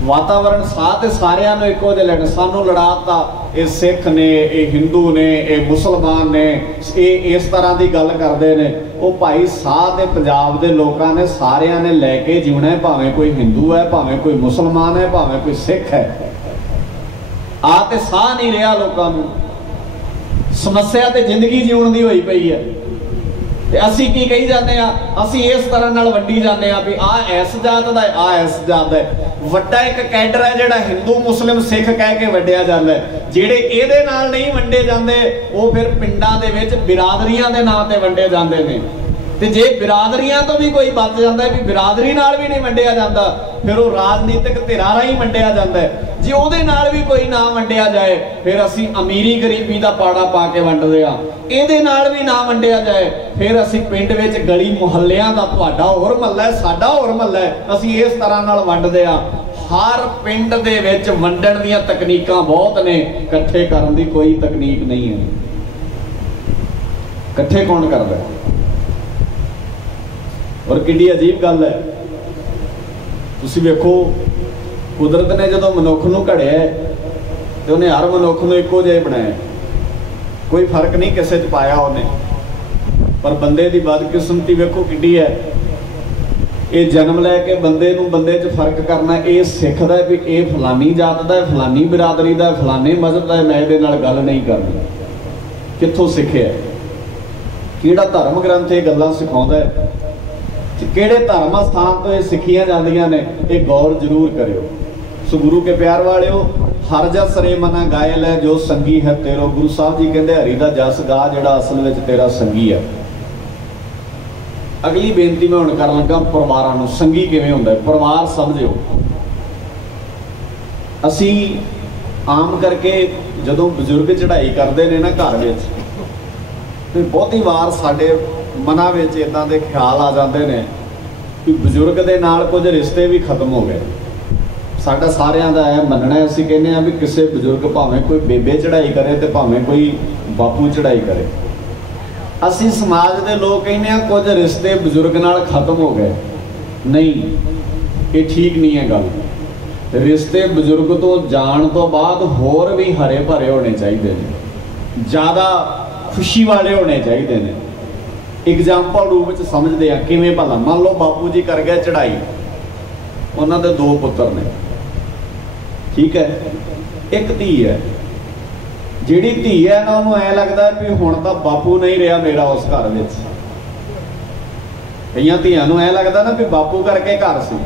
ਵਾਤਾਵਰਣ ਸਾਹ ਤੇ ਸਾਰਿਆਂ ਨੂੰ ਇੱਕੋ ਜਿਹਾ ਲੈਣਾ। ਸਾਨੂੰ ਲੜਾਤਾ ਇਹ ਸਿੱਖ ਨੇ, ਇਹ ਹਿੰਦੂ ਨੇ, ਇਹ ਮੁਸਲਮਾਨ ਨੇ, ਇਹ ਇਸ ਤਰ੍ਹਾਂ ਦੀ ਗੱਲ ਕਰਦੇ ਨੇ। ਉਹ ਭਾਈ ਸਾਹ ਤੇ ਪੰਜਾਬ ਦੇ ਲੋਕਾਂ ਨੇ ਸਾਰਿਆਂ ਨੇ ਲੈ ਕੇ ਜਿਉਣਾ, ਭਾਵੇਂ ਕੋਈ ਹਿੰਦੂ ਹੈ, ਭਾਵੇਂ ਕੋਈ ਮੁਸਲਮਾਨ ਹੈ, ਭਾਵੇਂ ਕੋਈ ਸਿੱਖ ਹੈ। ਆ ਤੇ ਸਾਹ ਨਹੀਂ ਰਿਹਾ ਲੋਕਾਂ ਨੂੰ, ਸਮੱਸਿਆ ਤੇ ਜ਼ਿੰਦਗੀ ਜਿਉਣ ਦੀ ਹੋਈ ਪਈ ਹੈ। ਤੇ ਅਸੀਂ ਕੀ ਕਹੀ ਜਾਂਦੇ ਆ, ਅਸੀਂ ਇਸ ਤਰ੍ਹਾਂ ਨਾਲ ਵੰਡੀ ਜਾਂਦੇ ਆ ਵੀ ਆਹ ਇਸ ਜਾਤ ਦਾ, ਆਹ ਇਸ ਜਾਤ ਦਾ। ਵੱਡਾ ਇੱਕ ਕੈਡਰ ਹੈ ਜਿਹੜਾ ਹਿੰਦੂ ਮੁਸਲਿਮ ਸਿੱਖ ਕਹਿ ਕੇ ਵੰਡਿਆ ਜਾਂਦਾ। ਜਿਹੜੇ ਇਹਦੇ ਨਾਲ ਨਹੀਂ ਵੰਡੇ ਜਾਂਦੇ ਉਹ ਫਿਰ ਪਿੰਡਾਂ ਦੇ ਵਿੱਚ ਬਿਰਾਦਰੀਆਂ ਦੇ ਨਾਂ ਤੇ ਵੰਡੇ ਜਾਂਦੇ ਨੇ। ਤੇ ਜੇ ਬਿਰਾਦਰੀਆਂ ਤੋਂ ਵੀ ਕੋਈ ਬਚ ਜਾਂਦਾ ਵੀ ਬਿਰਾਦਰੀ ਨਾਲ ਵੀ ਨਹੀਂ ਵੰਡਿਆ ਜਾਂਦਾ, ਫਿਰ ਉਹ ਰਾਜਨੀਤਿਕ ਧਿਰਾਂ ਰਾਹੀਂ ਵੰਡਿਆ ਜਾਂਦਾ। ਜੇ ਉਹਦੇ ਨਾਲ ਵੀ ਕੋਈ ਨਾ ਵੰਡਿਆ ਜਾਏ ਫਿਰ ਅਸੀਂ ਅਮੀਰੀ ਗਰੀਬੀ ਦਾ ਪਾੜਾ ਪਾ ਕੇ ਵੰਡਦੇ ਆ। ਇਹਦੇ ਨਾਲ ਵੀ ਨਾ ਵੰਡਿਆ ਜਾਏ ਫਿਰ ਅਸੀਂ ਪਿੰਡ ਵਿੱਚ ਗਲੀ ਮੁਹੱਲਿਆਂ ਦਾ, ਤੁਹਾਡਾ ਹੋਰ ਮਹੱਲਾ ਸਾਡਾ ਹੋਰ ਮਹੱਲਾ, ਅਸੀਂ ਇਸ ਤਰ੍ਹਾਂ ਨਾਲ ਵੰਡਦੇ ਆ। ਹਰ ਪਿੰਡ ਦੇ ਵਿੱਚ ਵੰਡਣ ਦੀਆਂ ਤਕਨੀਕਾਂ ਬਹੁਤ ਨੇ, ਇਕੱਠੇ ਕਰਨ ਦੀ ਕੋਈ ਤਕਨੀਕ ਨਹੀਂ ਹੈ। ਇਕੱਠੇ ਕੌਣ ਕਰਦਾ? ਔਰ ਕਿੰਨੀ ਅਜੀਬ ਗੱਲ ਹੈ, ਤੁਸੀਂ ਵੇਖੋ ਕੁਦਰਤ ਨੇ ਜਦੋਂ ਮਨੁੱਖ ਨੂੰ ਘੜਿਆ ਤੇ ਉਹਨੇ ਹਰ ਮਨੁੱਖ ਨੂੰ ਇੱਕੋ ਜਿਹਾ ਬਣਾਇਆ, ਕੋਈ ਫਰਕ ਨਹੀਂ ਕਿਸੇ 'ਚ ਪਾਇਆ ਉਹਨੇ। ਪਰ ਬੰਦੇ ਦੀ ਬਦਕਿਸਮਤੀ ਵੇਖੋ ਕਿੰਨੀ ਹੈ। ਇਹ ਜਨਮ ਲੈ ਕੇ ਬੰਦੇ ਨੂੰ ਬੰਦੇ 'ਚ ਫਰਕ ਕਰਨਾ, ਇਹ ਸਿੱਖਦਾ ਵੀ ਇਹ ਫਲਾਨੀ ਜਾਤ ਦਾ, ਫਲਾਨੀ ਬਿਰਾਦਰੀ ਦਾ, ਫਲਾਨੇ ਮਜ਼ਹਬ ਦਾ, ਮੈਂ ਇਹਦੇ ਨਾਲ ਗੱਲ ਨਹੀਂ ਕਰਨੀ। ਕਿੱਥੋਂ ਸਿੱਖਿਆ? ਕਿਹੜਾ ਧਰਮ ਗ੍ਰੰਥ ਇਹ ਗੱਲਾਂ ਸਿਖਾਉਂਦਾ? ਕਿਹੜੇ ਧਰਮ ਸਥਾਨ ਤੋਂ ਇਹ ਸਿੱਖੀਆਂ ਜਾਂਦੀਆਂ ਨੇ? ਇਹ ਗੌਰ ਜ਼ਰੂਰ ਕਰਿਓ। ਸੋ ਗੁਰੂ ਕੇ ਪਿਆਰ ਵਾਲਿਓ, ਹਰ ਜਸ ਰੇ ਮਨਾ ਗਾਇਲ ਹੈ ਜੋ ਸੰਗੀ ਹੈ ਤੇਰੋ। ਗੁਰੂ ਸਾਹਿਬ ਜੀ ਕਹਿੰਦੇ ਹਰੀ ਦਾ ਜਸ ਗਾ ਜਿਹੜਾ ਅਸਲ ਵਿੱਚ ਤੇਰਾ ਸੰਗੀ ਹੈ। ਅਗਲੀ ਬੇਨਤੀ ਮੈਂ ਹੁਣ ਕਰਨ ਲੱਗਾ ਪਰਿਵਾਰਾਂ ਨੂੰ। ਸੰਗੀ ਕਿਵੇਂ ਹੁੰਦਾ? ਪਰਿਵਾਰ ਸਮਝਿਓ। ਅਸੀਂ ਆਮ ਕਰਕੇ ਜਦੋਂ ਬਜ਼ੁਰਗ ਚੜ੍ਹਾਈ ਕਰਦੇ ਨੇ ਨਾ ਘਰ ਵਿੱਚ, ਤੇ ਬਹੁਤੀ ਵਾਰ ਸਾਡੇ ਮਨਾਂ ਵਿੱਚ ਇਦਾਂ ਦੇ ਖਿਆਲ ਆ ਜਾਂਦੇ ਨੇ ਕਿ ਬਜ਼ੁਰਗ ਦੇ ਨਾਲ ਕੁਝ ਰਿਸ਼ਤੇ ਵੀ ਖਤਮ ਹੋ ਗਏ। ਸਾਡਾ ਸਾਰਿਆਂ ਦਾ ਇਹ ਮੰਨਣਾ, ਅਸੀਂ ਕਹਿੰਦੇ ਆ ਵੀ ਕਿਸੇ ਬਜ਼ੁਰਗ ਭਾਵੇਂ ਕੋਈ ਬੇਬੇ ਚੜ੍ਹਾਈ ਕਰੇ ਤੇ ਭਾਵੇਂ ਕੋਈ ਬਾਪੂ ਚੜ੍ਹਾਈ ਕਰੇ। ਅਸੀਂ ਸਮਾਜ ਦੇ ਲੋਕ ਕਹਿੰਦੇ ਆ ਕੁਝ ਰਿਸ਼ਤੇ ਬਜ਼ੁਰਗ ਨਾਲ ਖਤਮ ਹੋ ਗਏ। ਨਹੀਂ, ਇਹ ਠੀਕ ਨਹੀਂ ਹੈ ਗੱਲ। ਰਿਸ਼ਤੇ ਬਜ਼ੁਰਗ ਤੋਂ ਜਾਣ ਤੋਂ ਬਾਅਦ ਹੋਰ ਵੀ ਹਰੇ ਭਰੇ ਹੋਣੇ ਚਾਹੀਦੇ ਨੇ, ਜ਼ਿਆਦਾ ਖੁਸ਼ੀ ਵਾਲੇ ਹੋਣੇ ਚਾਹੀਦੇ ਨੇ। ਐਗਜ਼ਾਮਪਲ ਰੂਪ ਵਿੱਚ ਸਮਝਦੇ ਆ ਕਿਵੇਂ? ਭਲਾ ਮੰਨ ਲਓ ਬਾਪੂ ਜੀ ਕਰ ਗਏ ਚੜ੍ਹਾਈ, ਉਹਨਾਂ ਦੇ 2 ਪੁੱਤਰ ਨੇ, ਠੀਕ ਹੈ, ਇੱਕ ਧੀ ਹੈ। ਜਿਹੜੀ ਧੀ ਹੈ ਨਾ ਉਹਨੂੰ ਐ ਲੱਗਦਾ ਵੀ ਹੁਣ ਤਾਂ ਬਾਪੂ ਨਹੀਂ ਰਿਹਾ ਮੇਰਾ ਉਸ ਘਰ ਵਿੱਚ। ਕਈਆਂ ਧੀਆਂ ਨੂੰ ਐ ਲੱਗਦਾ ਨਾ ਵੀ ਬਾਪੂ ਕਰਕੇ ਘਰ ਸੀ,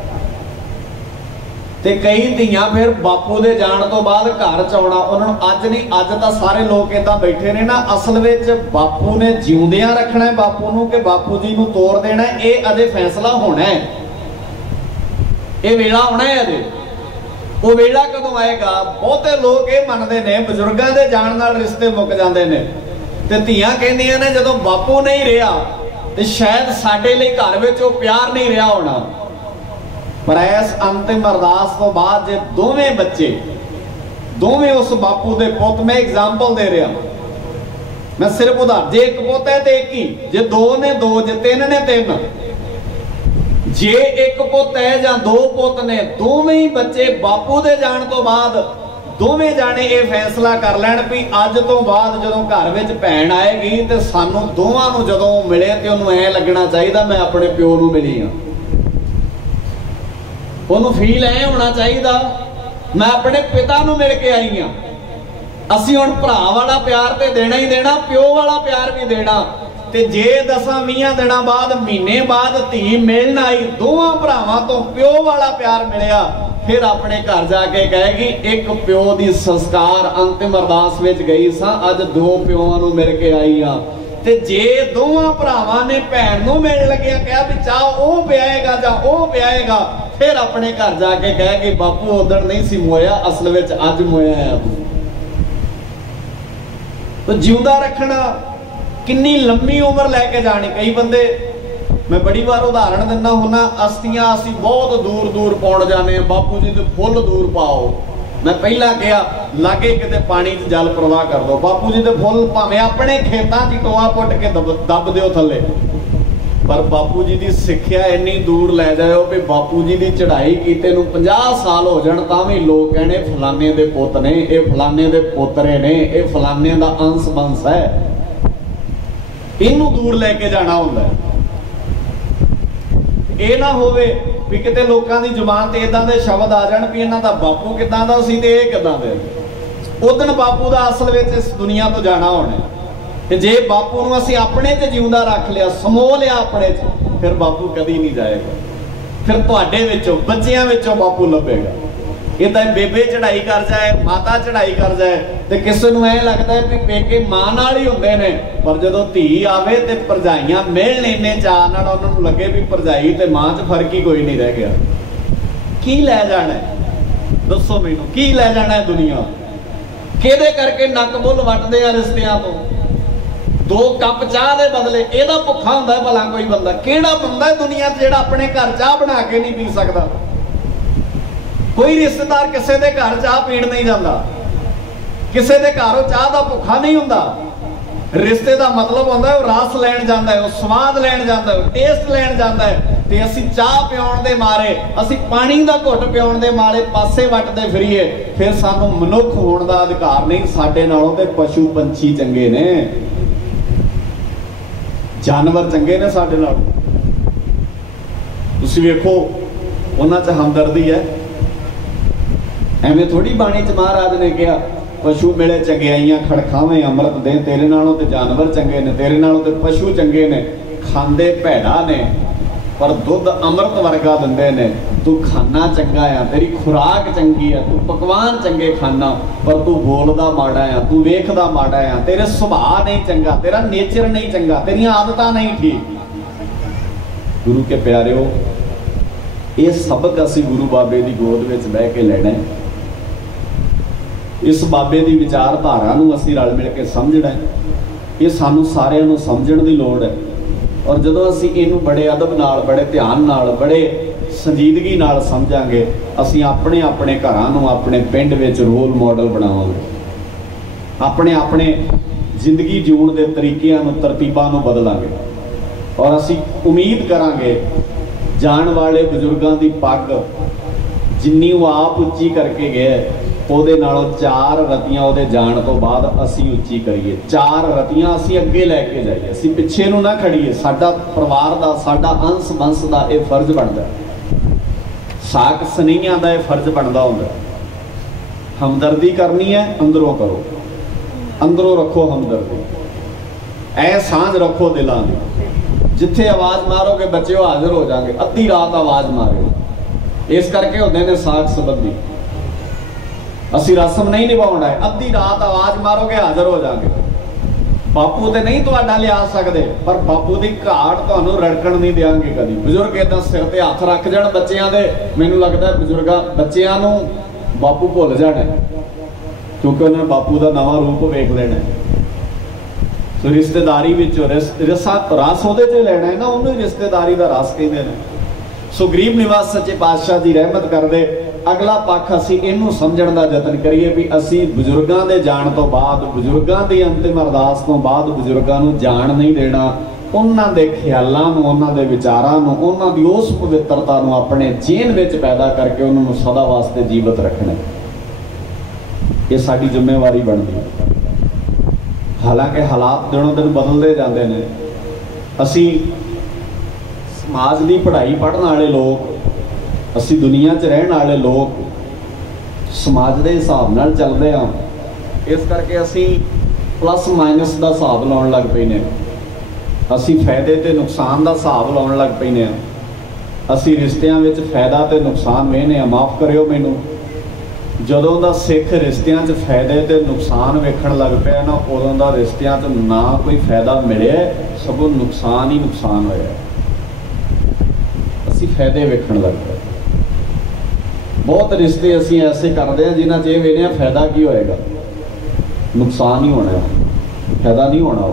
ਤੇ ਕਈ ਧੀਆਂ ਫਿਰ ਬਾਪੂ ਦੇ ਜਾਣ ਤੋਂ ਬਾਅਦ ਘਰ ਚ ਆਉਣਾ ਉਹਨਾਂ ਨੂੰ ਅੱਜ ਨਹੀਂ, ਅੱਜ ਤਾਂ ਸਾਰੇ ਲੋਕ ਏਦਾਂ ਬੈਠੇ ਨੇ ਨਾ, ਅਸਲ ਵਿੱਚ ਬਾਪੂ ਨੇ ਜਿਉਂਦਿਆਂ ਰੱਖਣਾ ਹੈ ਬਾਪੂ ਨੂੰ ਕਿ ਬਾਪੂ ਜੀ ਨੂੰ ਤੋੜ ਦੇਣਾ, ਇਹ ਅਜੇ ਫੈਸਲਾ ਹੋਣਾ ਹੈ। ਇਹ ਵੇਲਾ ਆਉਣਾ ਹੈ ਅਜੇ। ਉਹ ਵੇਲਾ ਕਦੋਂ ਆਏਗਾ? ਬਹੁਤੇ ਲੋਕ ਇਹ ਮੰਨਦੇ ਨੇ ਬਜ਼ੁਰਗਾਂ ਦੇ ਜਾਣ ਨਾਲ ਰਿਸ਼ਤੇ ਮੁੱਕ ਜਾਂਦੇ ਨੇ, ਤੇ ਧੀਆਂ ਕਹਿੰਦੀਆਂ ਨੇ ਜਦੋਂ ਬਾਪੂ ਨਹੀਂ ਰਿਹਾ ਤੇ ਸ਼ਾਇਦ ਸਾਡੇ ਲਈ ਘਰ ਵਿੱਚ ਉਹ ਪਿਆਰ ਨਹੀਂ ਰਿਹਾ ਹੋਣਾ। ਪਰ ਇਸ ਅੰਤਿਮ ਅਰਦਾਸ ਤੋਂ ਬਾਅਦ ਜੇ ਦੋਵੇਂ ਬੱਚੇ, ਦੋਵੇਂ ਉਸ ਬਾਪੂ ਦੇ ਪੁੱਤ, ਮੈਂ ਐਗਜ਼ਾਮਪਲ ਦੇ ਰਿਹਾ, ਮੈਂ ਸਿਰਫ ਉਦਾਹਰਨ, ਜੇ ਇੱਕ ਪੁੱਤ ਹੈ ਤੇ ਇੱਕ ਹੀ, ਜੇ 2 ਨੇ 2, ਜੇ 3 ਨੇ 3, ਜੇ ਇੱਕ ਪੁੱਤ ਹੈ ਜਾਂ 2 ਪੁੱਤ ਨੇ, ਦੋਵੇਂ ਹੀ ਬੱਚੇ ਬਾਪੂ ਦੇ ਜਾਣ ਤੋਂ ਬਾਅਦ ਦੋਵੇਂ ਜਾਣੇ ਇਹ ਫੈਸਲਾ ਕਰ ਲੈਣ ਵੀ ਅੱਜ ਤੋਂ ਬਾਅਦ ਜਦੋਂ ਘਰ ਵਿੱਚ ਭੈਣ ਆਏਗੀ ਤੇ ਸਾਨੂੰ ਦੋਵਾਂ ਨੂੰ ਜਦੋਂ ਮਿਲੇ ਤੇ ਉਹਨੂੰ ਐ ਲੱਗਣਾ ਚਾਹੀਦਾ ਮੈਂ ਆਪਣੇ ਪਿਓ ਨੂੰ ਮਿਲੀ ਹਾਂ। ਉਹਨੂੰ ਫੀਲ ਐ ਹੋਣਾ ਚਾਹੀਦਾ मैं अपने पिता नूं मिल के आई हाँ। असीं हुण भरा वाला प्यार ते देना ही देना, प्यो वाला प्यार भी देना। ते जे 10-20 दिनों बाद, महीने बाद धी मिलन आई, दोवां भरावां तो प्यो वाला प्यार मिलिया, फिर अपने घर जाके कहेगी एक प्यो दी संस्कार अंतिम अरदास विच गई सां, अज 2 प्योआं नूं मिल के आई हाँ। ते जे दोवां भरावां ने भैन नूं मिल लगिया कहा भी चाह ओ ब्याहेगा जां ओ ब्याहेगा, फिर अपने घर जाके कहेगी बापू उदण नहीं सी मोया, असल विच अज मोया है। तो जिउंदा रखना, कितनी लंबी उम्र लैके जानी। कई बंदे, मैं बड़ी बार उदाहरण दिना हुन्ना, अस्थियां असीं बहुत दूर दूर पाउण जाने, बापू जी दे फुल दूर पाओ। मैं पहला कहा लागे किते पानी च जल प्रवाह कर दो, बापू जी दे फुल भावें अपने खेतां च टोआ पुट के दब दिओ थले, पर बापू जी की सिक्ख्या इन्नी दूर लै जाओ भी बापू जी की चढ़ाई कीते नूं 50 साल हो जाण तां भी लोग कहने फलाने दे पुत ने, ये फलाने दे पोतरे ने, ये फलाने दा अंश बंश है। इनू दूर लेके जाना हुंदा है। ये ना होवे भी किते लोकां दी जुबान ते इदां दे शब्द आ जाण भी इन्हां दा बापू किदां दा सी ते इह किदां दे। उदण बापू दा असल विच इस दुनिया तो जाना होना। ते जे बापू नूं असीं अपने च जिउंदा रख लिया, समो लिया अपने च, फिर बापू कदी नहीं जाएगा। फिर तुहाडे विचों बच्चियां विचों बापू लभेगा। इदां बेबे चढ़ाई कर जाए, माता चढ़ाई कर जाए, तो किसी नूं ऐ लगदा है कि पेके मां नाल ही हुंदे ने, पर जदों धी आवे ते भरजाइयां मिलण इन्ने चाअ नाल उन्हां नूं लगे भी भरजाई ते मां च फर्क ही कोई नहीं रह गया। की लै जाना है दसो मैनूं, की लै जाना है दुनिया? किहदे करके नक बुल वटदे आ रिश्तियां तो? 2 कप चाह दे बदले एदा भुखा हुंदा है भला कोई बंदा? किहड़ा बंदा है दुनिया च जिहड़ा अपने घर चाह बना के नहीं पी सकदा? कोई रिश्तेदार किसी के घर चाह पीण नहीं जाता, किसी के घर चाह का भुखा नहीं हुंदा। रिश्ते का मतलब होंदा है रस लैण जाता है, स्वाद लैण जाता है, टेस्ट लैण जाता है। ते असीं चाह पियाउण दे मारे, असीं पानी का घुट पियाउण दे मारे पासे वटदे फिरीए, फिर सानूं मनुख होण दा अधिकार नहीं। साडे नालों ते पशु पंछी चंगे ने, जानवर चंगे ने साडे नालों। तुसीं वेखो उन्हां च हमदर्दी है। एवें थोड़ी बाणी च महाराज ने कहा पशु मिले चंगियाइयां खड़खावे अमृत दे, तेरे नालों ते जानवर चंगे ने, तेरे नालों ते पशु चंगे ने। खांदे भैड़ा ने पर दुध अमृत वर्गा दिंदे ने। तू खाना चंगा आ, तेरी खुराक चंगी है, तू पकवान चंगे खाना, पर तू बोलदा माड़ा आ, तू वेखदा माड़ा आ, तेरे सुभाव नहीं चंगा, तेरा नेचर नहीं चंगा, तेरियां आदतां नहीं ठीक। गुरु के प्यारिओ, ये सबक असीं गुरु बाबे की गोद में बह के लेना है। इस बाबे की विचारधारा नूं असीं रल मिल के समझना है। ये सानूं सारिआं नूं समझण दी लोड़ है। और जदों असीं इहनूं बड़े अदब नाल, बड़े ध्यान नाल, बड़े संजीदगी नाल समझांगे, असीं अपने अपने घरां नूं, अपने पिंड विच रोल मॉडल बनावांगे। अपने अपने जिंदगी जीउण दे तरीकिਆਂ नूं, तरतीबां नूं बदलांगे। और असीं उम्मीद करांगे जाण वाले बजुर्गां दी पग जिन्नी वो आप उच्ची करके गए, ਉਹਦੇ ਨਾਲੋਂ 4 ਰਤੀਆਂ ਉਹਦੇ ਜਾਣ ਤੋਂ ਬਾਅਦ ਅਸੀਂ ਉੱਚੀ ਕਰੀਏ। 4 ਰਤੀਆਂ ਅਸੀਂ ਅੱਗੇ ਲੈ ਕੇ ਜਾਈਏ, ਅਸੀਂ ਪਿੱਛੇ ਨੂੰ ਨਾ ਖੜੀਏ। ਸਾਡਾ ਪਰਿਵਾਰ ਦਾ, ਸਾਡਾ ਅੰਸ ਬੰਸ ਦਾ ਇਹ ਫਰਜ਼ ਬਣਦਾ। ਸਾਕ ਸਨਈਆਂ ਦਾ ਇਹ ਫਰਜ਼ ਬਣਦਾ ਹੁੰਦਾ। ਹਮਦਰਦੀ ਕਰਨੀ ਹੈ, ਅੰਦਰੋਂ ਕਰੋ, ਅੰਦਰੋਂ ਰੱਖੋ ਹਮਦਰਦੀ। ਐ ਸਾਂਝ ਰੱਖੋ ਦਿਲਾਂ ਦੀ। ਜਿੱਥੇ ਆਵਾਜ਼ ਮਾਰੋਗੇ ਬੱਚਿਓ ਹਾਜ਼ਰ ਹੋ ਜਾਣਗੇ। ਅੱਧੀ ਰਾਤ ਆਵਾਜ਼ ਮਾਰਿਓ, ਇਸ ਕਰਕੇ ਹੁੰਦੇ ਨੇ ਸਾਕ ਸੰਬੰਧੀ। ਅਸੀਂ ਰਸਮ नहीं निभाउणा है, अद्धी रात आवाज मारोगे हाजिर हो जाएंगे। बापू तो नहीं तुहाडा लिया सकते, पर बापू की घाट तुहानूं रड़कण नहीं देंगे कभी। बजुर्ग इदां सिर ते हथ रख जाण बच्चियां दे, मैनूं लगदा बजुर्गां बच्चियां नूं बापू भुल जाना, क्योंकि उन्होंने बापू का नवां रूप वेख लेना। सो रिश्तेदारी विचों रस उहदे ते लैणा है ना, उन्होंने रिश्तेदारी का रस कहंदे ने। सो गरीब निवास सच्चे पातशाह जी रहमत करदे। अगला पक्ष असीं इहनूं समझण दा यतन करिए भी असीं बजुर्गां दे जाण तो बाद, बजुर्गां दी अंतिम अरदास तो बाद बजुर्गां नूं जाण नहीं देना। उन्हां दे ख्यालां नूं, उन्हां दे विचारां नूं, उन्हां दी उस पवित्रता नूं अपने जीन विच पैदा करके उन्हां नूं सदा वास्ते जीवित रखना। ये साडी जिम्मेवारी बनदी है। हालांकि हालात दिनों दिन बदलते जाते हैं। असीं समाज की पढ़ाई पढ़ने वाले लोग, असी दुनिया च रहने वाले लोग समाज के हिसाब नाल चलते हाँ, इस करके असी प्लस माइनस का हिसाब लाउण लग पैने, असी फायदे ते नुकसान का हिसाब लाउण लग पैने, असी रिश्तियां विच फायदा ते नुकसान वेखने आ। माफ़ करियो मैनू, जदों दा सिख रिश्तियां च फायदे ते नुकसान वेखण लग पिया ना, उदों दा रिश्तियां च ना कोई फायदा मिलिया, सगों नुकसान ही नुकसान होया। असी फायदे वेखण लग पे। बहुत रिश्ते असी ऐसे करते हैं जिन्हां च ये वेखदे आ फायदा की होएगा, नुकसान ही होना, फायदा नहीं होना।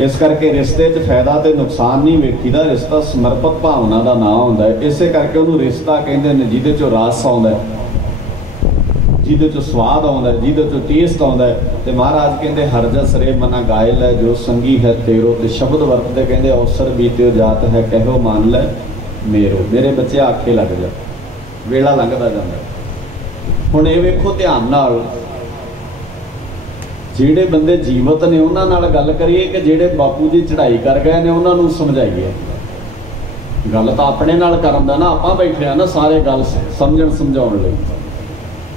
इस करके रिश्ते च फायदा तो नुकसान नहीं वेखीदा, रिश्ता समर्पित भावना का नाम होंदा है। इस करके उन्होंने रिश्ता कहते हैं जिहदे चों रस आउंदा है, जिहदे चों स्वाद आउंदा है, जिहदे चों टेस्ट आउंदा है। ते महाराज कहते हर जस रे मना गायल है, जो संगी है तेरो। ते शब्द वरतदे कहते अवसर बीत्यो जात है, कहो मान लै मेरो। मेरे बच्चे आखे लग जा, वेला लंघदा जांदा। हुण ये वेखो ध्यान नाल, ਜਿਹੜੇ ਬੰਦੇ ਜੀਵਤ ਨੇ ਉਹਨਾਂ ਨਾਲ ਗੱਲ ਕਰੀਏ ਕਿ ਜਿਹੜੇ ਬਾਪੂ ਜੀ ਚੜ੍ਹਾਈ ਕਰ ਗਏ ਨੇ ਉਹਨਾਂ ਨੂੰ ਸਮਝਾਈਏ। ਗੱਲ ਤਾਂ ਆਪਣੇ ਨਾਲ ਕਰਨ ਦਾ ਨਾ, ਆਪਾਂ ਬੈਠੇ ਆ ਨਾ ਸਾਰੇ ਗੱਲ ਸਮਝਣ ਸਮਝਾਉਣ ਲਈ।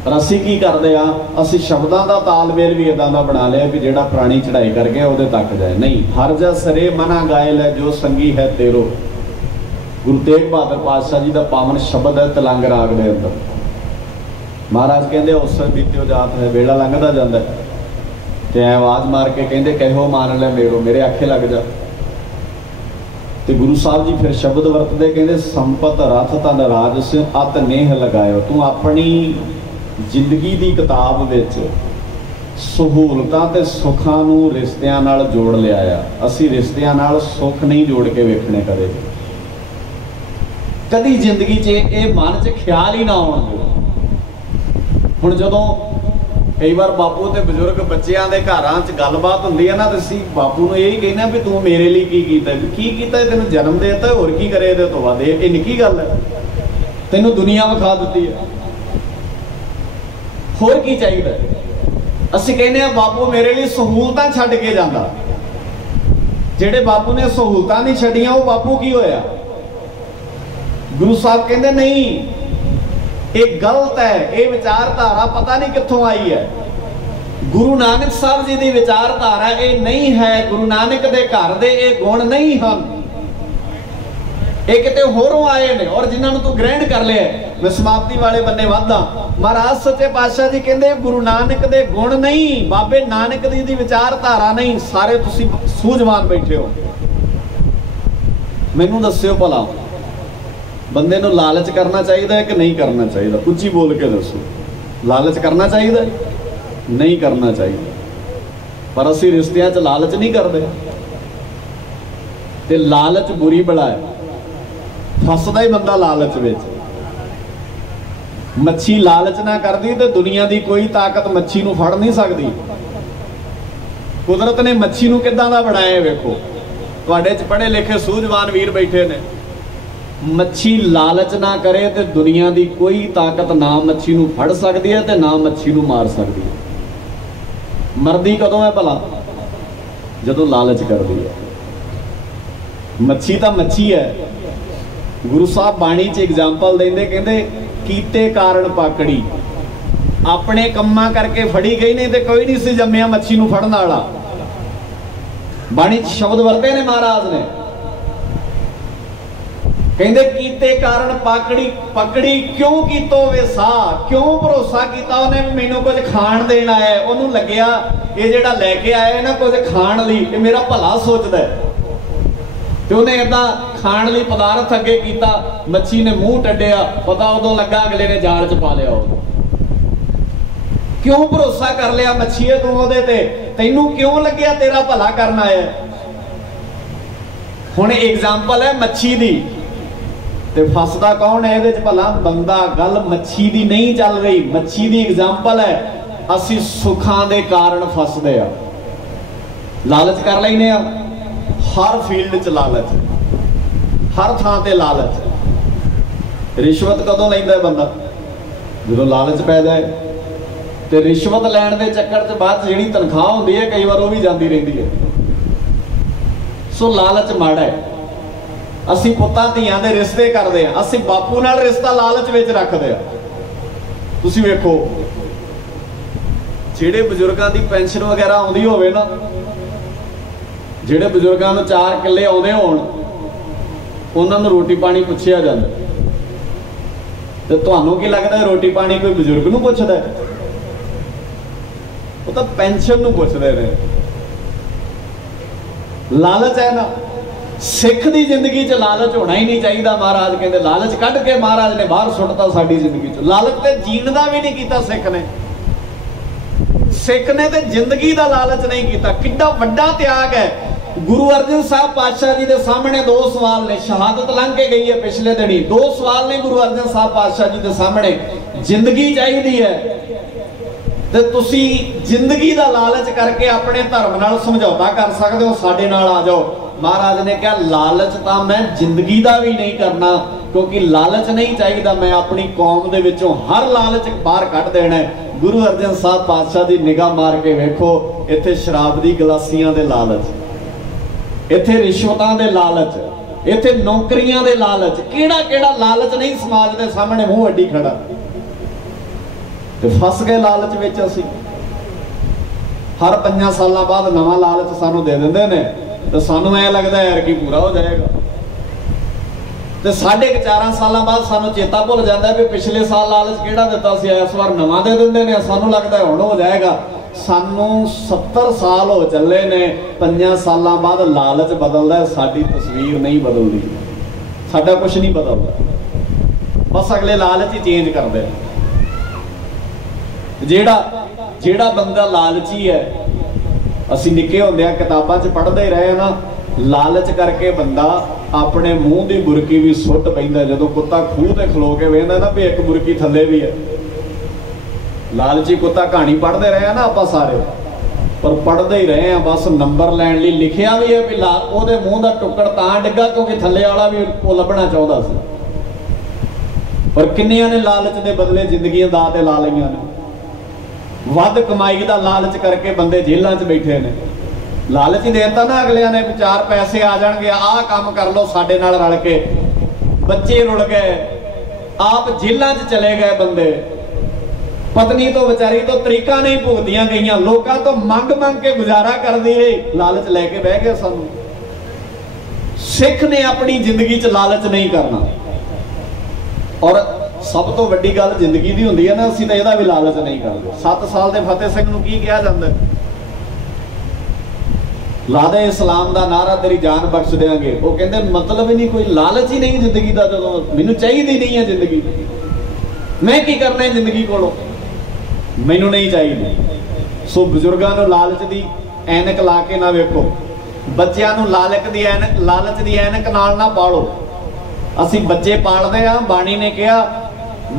ਪਰ ਅਸੀਂ ਕੀ ਕਰਦੇ ਆ, ਅਸੀਂ ਸ਼ਬਦਾਂ ਦਾ ਤਾਲਮੇਲ ਵੀ ਇਦਾਂ ਦਾ ਬਣਾ ਲਿਆ ਵੀ ਜਿਹੜਾ ਪੁਰਾਣੀ ਚੜ੍ਹਾਈ ਕਰ ਗਿਆ ਉਹਦੇ ਤੱਕ ਜਾਏ। ਨਹੀਂ, ਹਰ ਜਸ ਰੇ ਮਨਾ ਗਾਇਲ ਹੈ, ਜੋ ਸੰਗੀ ਹੈ ਤੇਰੋ। ਗੁਰੂ ਤੇਗ ਬਹਾਦਰ ਪਾਤਸ਼ਾਹ ਜੀ ਦਾ ਪਾਵਨ ਸ਼ਬਦ ਹੈ ਤਲੰਗ ਰਾਗ ਦੇ ਅੰਦਰ। ਮਹਾਰਾਜ ਕਹਿੰਦੇ ਅਵਸਰ ਬੀਤਿਓ ਜਾਤ ਹੈ, ਵੇਲਾ ਲੰਘਦਾ ਜਾਂਦਾ। ਤੇ आवाज़ मार के कहते कहो मान ले मेरो, मेरे आखे लग जा। तो गुरु साहब जी फिर शब्द वरतते कहते संपत रथ तन राज से अत नेह लगायो। तू अपनी जिंदगी की किताब विच सहूलतां ते सुखां नूं रिश्तियां नाल जोड़ लिया आ। असी रिश्तियां नाल सुख नहीं जोड़ के वेखने कदे, कदी जिंदगी च ये मन च ख्याल ही ना आउण दिओ। हुण जदों कई बार बापू ते बजुर्ग बच्चों के घरां च गलबात हुंदी है ना, तो असीं बापू नूं यही कहने भी तू मेरे लिए की कीता, तैनूं जन्म देता, होर की करे इहदे तों वध ये निक्की गल है, तैनूं दुनिया विखा दित्ती है, होर की चाहिए। असीं कहने बापू मेरे लिए सहूलतां छड्ड के जांदा। जिहड़े बापू ने सहूलतां नहीं छड्डियां वो बापू की होया? गुरु साहब कहंदे नहीं, ये गलत है, ये विचारधारा पता नहीं कित्थों आई है। गुरु नानक साहब जी की विचारधारा ये नहीं है, गुरु नानक दे घर दे ये गुण नहीं हैं, ये किते होरों आए ने और जिन्होंने तू ग्रहण कर लिया। मैं समाप्ति वाले बन्ने वादा। महाराज सच्चे पातशाह जी कहते गुरु नानक दे गुण नहीं, बाबे नानक दी विचारधारा नहीं। सारे तुसी सूझवान बैठे हो, मैनू दस्सिओ भला बंदे नूं लालच करना चाहिए कि नहीं करना चाहिए? उच्ची बोल के दसो, लालच करना चाहिए? नहीं करना चाहिए। पर असी रिश्तियां च लालच नहीं करते, ते लालच बुरी बला है, फसदा ही बंदा लालच विच। मच्छी लालच ना करदी तो दुनिया की कोई ताकत मच्छी नूं फड़ नहीं सकती। कुदरत ने मच्छी नूं किदां दा बनाया वेखो। तुहाडे च पढ़े लिखे सूझवान वीर बैठे ने, मच्छी लालच ना करे तो दुनिया की कोई ताकत ना मच्छी नूं फड़ सकती है तो ना मच्छी नूं मार सकती है। मरदी कदों है भला? जदों लालच करती है। मच्छी तो मच्छी है। गुरु साहब बाणी च एग्जाम्पल देंदे, कहंदे कीते कारण पाकड़ी, अपने कम्मा करके फड़ी गई, नहीं तो कोई नहीं सी जम्मिया मच्छी नूं फड़न वाला। बाणी च शब्द वरते ने महाराज ने, कहते कीते कारण पाकड़ी, पकड़ी क्यों कीतो वेसा, क्यों भरोसा किया उन्हें भी मैनू कुछ खाण देना है। उन्होंने लग्या ये जिहड़ा लैके आया ना कुछ खाण लई, ये मेरा भला सोचदा है, तो उन्हें इदा खाण लई पदार्थ अगे कीता। मच्छी ने मूँह टड्डिया, पता उदों लगा अगले ने जाल च पा लिया। क्यों भरोसा कर लिया मच्छीए तू उहदे ते, तैनू क्यों लग्या तेरा भला करना है? हुण एग्जाम्पल है मच्छी दी, ते फसदा कौन है इहदे च भला? बंदा। गल मच्छी दी नहीं चल रही, मच्छी दी एग्जाम्पल है असी सुखां दे कारण फसदे आ। लालच कर लैने आ, हर फील्ड च लालच, हर थां ते लालच। रिश्वत कदों लैंदा है बंदा? जदों लालच पैदा है। ते रिश्वत लैण दे चक्कर च बाद जिहड़ी तनख्वाह हुंदी है कई बार वो भी जाती रहिंदी है। सो लालच माड़ा है। असी पुत्तां धीआं दे रिश्ते करदे आ, असी बापू नाल रिश्ता लालच विच रखदे आ। तुसीं वेखो ਜਿਹੜੇ ਬਜ਼ੁਰਗਾਂ ਦੀ ਪੈਨਸ਼ਨ ਵਗੈਰਾ ਆਉਂਦੀ ਹੋਵੇ ਨਾ, ਜਿਹੜੇ ਬਜ਼ੁਰਗਾਂ ਨੂੰ 4 ਕਿੱਲੇ ਆਉਂਦੇ ਹੋਣ, ਉਹਨਾਂ ਨੂੰ ਰੋਟੀ ਪਾਣੀ ਪੁੱਛਿਆ ਜਾਂਦਾ, ਤੇ ਤੁਹਾਨੂੰ ਕੀ ਲੱਗਦਾ ਰੋਟੀ ਪਾਣੀ ਕੋਈ ਬਜ਼ੁਰਗ ਨੂੰ ਪੁੱਛਦਾ? ਉਹ ਤਾਂ ਪੈਨਸ਼ਨ ਨੂੰ ਪੁੱਛਦੇ ਨੇ। ਲਾਲਚ ਹੈ ਨਾ, ਸਿੱਖ ਦੀ ਜ਼ਿੰਦਗੀ 'ਚ ਲਾਲਚ ਹੋਣਾ ਹੀ ਨਹੀਂ ਚਾਹੀਦਾ। ਮਹਾਰਾਜ ਕਹਿੰਦੇ ਲਾਲਚ ਕੱਢ ਕੇ ਮਹਾਰਾਜ ਨੇ ਬਾਹਰ ਸੁੱਟਤਾ ਸਾਡੀ ਜ਼ਿੰਦਗੀ 'ਚ। ਲਾਲਚ ਤੇ ਜੀਣ ਦਾ ਵੀ ਨਹੀਂ ਕੀਤਾ ਸਿੱਖ ਨੇ। ਸਿੱਖ ਨੇ ਤੇ ਜ਼ਿੰਦਗੀ ਦਾ ਲਾਲਚ ਨਹੀਂ ਕੀਤਾ। ਕਿੰਨਾ ਵੱਡਾ ਤਿਆਗ ਹੈ। ਗੁਰੂ ਅਰਜਨ ਸਾਹਿਬ ਪਾਤਸ਼ਾਹ ਜੀ ਦੇ ਸਾਹਮਣੇ 2 ਸਵਾਲ ਨੇ। ਸ਼ਹਾਦਤ ਲੰਘ ਕੇ ਗਈ ਹੈ ਪਿਛਲੇ ਦਿਨੀ। 2 ਸਵਾਲ ਨੇ ਗੁਰੂ ਅਰਜਨ ਸਾਹਿਬ ਪਾਤਸ਼ਾਹ ਜੀ ਦੇ ਸਾਹਮਣੇ। ਜ਼ਿੰਦਗੀ ਚਾਹੀਦੀ ਹੈ ਤੇ ਤੁਸੀਂ ਜ਼ਿੰਦਗੀ ਦਾ ਲਾਲਚ ਕਰਕੇ ਆਪਣੇ ਧਰਮ ਨਾਲ ਸਮਝੌਤਾ ਕਰ ਸਕਦੇ ਹੋ, ਸਾਡੇ ਨਾਲ ਆ ਜਾਓ। ਮਹਾਰਾਜ ਨੇ ਕਿਹਾ ਲਾਲਚ ਤਾਂ ਮੈਂ ਜ਼ਿੰਦਗੀ ਦਾ ਵੀ ਨਹੀਂ ਕਰਨਾ, ਕਿਉਂਕਿ ਲਾਲਚ ਨਹੀਂ ਚਾਹੀਦਾ। ਮੈਂ ਆਪਣੀ ਕੌਮ ਦੇ ਵਿੱਚੋਂ ਹਰ ਲਾਲਚ ਬਾਹਰ ਕੱਢ ਦੇਣਾ ਹੈ। ਗੁਰੂ ਅਰਜਨ ਸਾਹਿਬ ਪਾਤਸ਼ਾਹ ਦੀ ਨਿਗਾਹ ਮਾਰ ਕੇ ਵੇਖੋ, ਇੱਥੇ ਸ਼ਰਾਬ ਦੀ ਗਲਾਸੀਆਂ ਦੇ ਲਾਲਚ, ਇੱਥੇ ਰਿਸ਼ਵਤਾਂ ਦੇ ਲਾਲਚ, ਇੱਥੇ ਨੌਕਰੀਆਂ ਦੇ ਲਾਲਚ, ਕਿਹੜਾ ਕਿਹੜਾ ਲਾਲਚ ਨਹੀਂ ਸਮਾਜ ਦੇ ਸਾਹਮਣੇ ਮੂੰਹ ਅੱਡੀ ਖੜਾ। ਤੇ ਫਸ ਗਏ ਲਾਲਚ ਵਿੱਚ ਅਸੀਂ। ਹਰ 5 ਸਾਲਾਂ ਬਾਅਦ ਨਵਾਂ ਲਾਲਚ ਸਾਨੂੰ ਦੇ ਦਿੰਦੇ ਨੇ ਤੇ ਸਾਨੂੰ ਐ ਲੱਗਦਾ ਯਾਰ ਕਿ ਪੂਰਾ ਹੋ ਜਾਏਗਾ, ਤੇ 4.5 ਸਾਲਾਂ ਬਾਅਦ ਸਾਨੂੰ ਚੇਤਾ ਭੁੱਲ ਜਾਂਦਾ ਵੀ ਪਿਛਲੇ ਸਾਲ ਲਾਲਚ ਕਿਹੜਾ ਦਿੱਤਾ ਸੀ, ਇਸ ਵਾਰ ਨਵਾਂ ਦੇ ਦਿੰਦੇ ਨੇ। ਸਾਨੂੰ ਲੱਗਦਾ ਹੁਣ ਹੋ ਜਾਏਗਾ। ਸਾਨੂੰ 70 ਸਾਲ ਹੋ ਚੱਲੇ ਨੇ, 5 ਸਾਲਾਂ ਬਾਅਦ ਲਾਲਚ ਬਦਲਦਾ, ਸਾਡੀ ਤਸਵੀਰ ਨਹੀਂ ਬਦਲਦੀ, ਸਾਡਾ ਕੁਝ ਨਹੀਂ ਬਦਲਦਾ, ਬਸ ਅਗਲੇ ਲਾਲਚ ਹੀ ਚੇਂਜ ਕਰਦੇ। ਜਿਹੜਾ ਬੰਦਾ ਲਾਲਚੀ ਹੈ, ਅਸੀਂ ਨਿੱਕੇ ਹੁੰਦਿਆਂ ਕਿਤਾਬਾਂ 'ਚ ਪੜ੍ਹਦੇ ਰਹੇ ਨਾ, ਲਾਲਚ ਕਰਕੇ ਬੰਦਾ ਆਪਣੇ ਮੂੰਹ ਦੀ ਬੁਰਕੀ ਵੀ ਸੁੱਟ ਪੈਂਦਾ। ਜਦੋਂ ਕੁੱਤਾ ਖੂਹ ਤੇ ਖਲੋ ਕੇ ਵੇਖਦਾ ਨਾ ਵੀ ਇੱਕ ਬੁਰਕੀ ਥੱਲੇ ਵੀ ਹੈ। ਲਾਲਚੀ ਕੁੱਤਾ ਕਹਾਣੀ ਪੜ੍ਹਦੇ ਰਹੇ ਆ ਨਾ ਆਪਾਂ ਸਾਰੇ, ਪਰ ਪੜ੍ਹਦੇ ਹੀ ਰਹੇ ਆ ਬਸ ਨੰਬਰ ਲੈਣ ਲਈ। ਲਿਖਿਆ ਵੀ ਹੈ ਵੀ ਉਹਦੇ ਮੂੰਹ ਦਾ ਟੁੱਕੜ ਤਾਂ ਡਿੱਗਾ ਕਿਉਂਕਿ ਥੱਲੇ ਵਾਲਾ ਵੀ ਉਹ ਲੱਭਣਾ ਚਾਹੁੰਦਾ ਸੀ। ਪਰ ਕਿੰਨਿਆਂ ਨੇ ਲਾਲਚ ਦੇ ਬਦਲੇ ਜ਼ਿੰਦਗੀਆਂ ਦਾ ਤੇ ਲਾ ਲਈਆਂ ਨੇ। ਵੱਧ ਕਮਾਈ ਦਾ ਲਾਲਚ ਕਰਕੇ ਬੰਦੇ ਜੇਲ੍ਹਾਂ 'ਚ ਬੈਠੇ ਨੇ। ਲਾਲਚ ਹੀ ਦੇਤਾ ਨਾ ਅਗਲਿਆਂ ਨੇ ਵੀ 4 ਪੈਸੇ ਆ ਜਾਣਗੇ, ਆਹ ਕੰਮ ਕਰ ਲਓ ਸਾਡੇ ਨਾਲ ਰਲ ਕੇ। ਬੱਚੇ ਰੁਲ ਗਏ, ਆਪ ਜੇਲ੍ਹਾਂ 'ਚ ਚਲੇ ਗਏ ਬੰਦੇ। ਪਤਨੀ ਤੋਂ ਵਿਚਾਰੀ ਤੋਂ ਤਰੀਕਾਂ ਨਹੀਂ ਭੁਗਤੀਆਂ ਗਈਆਂ, ਲੋਕਾਂ ਤੋਂ ਮੰਗ ਕੇ ਗੁਜ਼ਾਰਾ ਕਰਦੀ ਰਹੀ, ਲਾਲਚ ਲੈ ਕੇ ਬਹਿ ਗਏ ਸਾਨੂੰ। ਸਿੱਖ ਨੇ ਆਪਣੀ ਜ਼ਿੰਦਗੀ 'ਚ ਲਾਲਚ ਨਹੀਂ ਕਰਨਾ। ਔਰ ਸਭ ਤੋਂ ਵੱਡੀ ਗੱਲ ਜ਼ਿੰਦਗੀ ਦੀ ਹੁੰਦੀ ਹੈ ਨਾ, ਅਸੀਂ ਤਾਂ ਇਹਦਾ ਵੀ ਲਾਲਚ ਨਹੀਂ ਕਰਦੇ। 7 ਸਾਲ ਦੇ ਫਤਿਹ ਸਿੰਘ ਨੂੰ ਕੀ ਕਿਹਾ ਜਾਂਦਾ? ਲਾ ਦੇ ਇਸਲਾਮ ਦਾ ਨਾਰਾ ਤੇਰੀ ਜਾਨ ਬਖਸ਼ ਦੇਾਂਗੇ। ਉਹ ਕਹਿੰਦੇ ਮਤਲਬ ਹੀ ਨਹੀਂ, ਕੋਈ ਲਾਲਚ ਹੀ ਨਹੀਂ ਜ਼ਿੰਦਗੀ ਦਾ। ਜਦੋਂ ਮੈਨੂੰ ਚਾਹੀਦੀ ਨਹੀਂ ਹੈ ਜ਼ਿੰਦਗੀ, ਮੈਂ ਕੀ ਕਰਨਾ ਹੈ ਜ਼ਿੰਦਗੀ ਕੋਲੋਂ, ਮੈਨੂੰ ਨਹੀਂ ਚਾਹੀਦੀ। ਸੋ ਬਜ਼ੁਰਗਾਂ ਨੂੰ ਲਾਲਚ ਦੀ ਐਨਕ ਲਾ ਕੇ ਨਾ ਵੇਖੋ, ਬੱਚਿਆਂ ਨੂੰ ਲਾਲਚ ਦੀ ਐਨਕ ਨਾਲ ਨਾ ਪਾਲੋ। ਅਸੀਂ ਬੱਚੇ ਪਾਲਦੇ ਆ, ਬਾਣੀ ਨੇ ਕਿਹਾ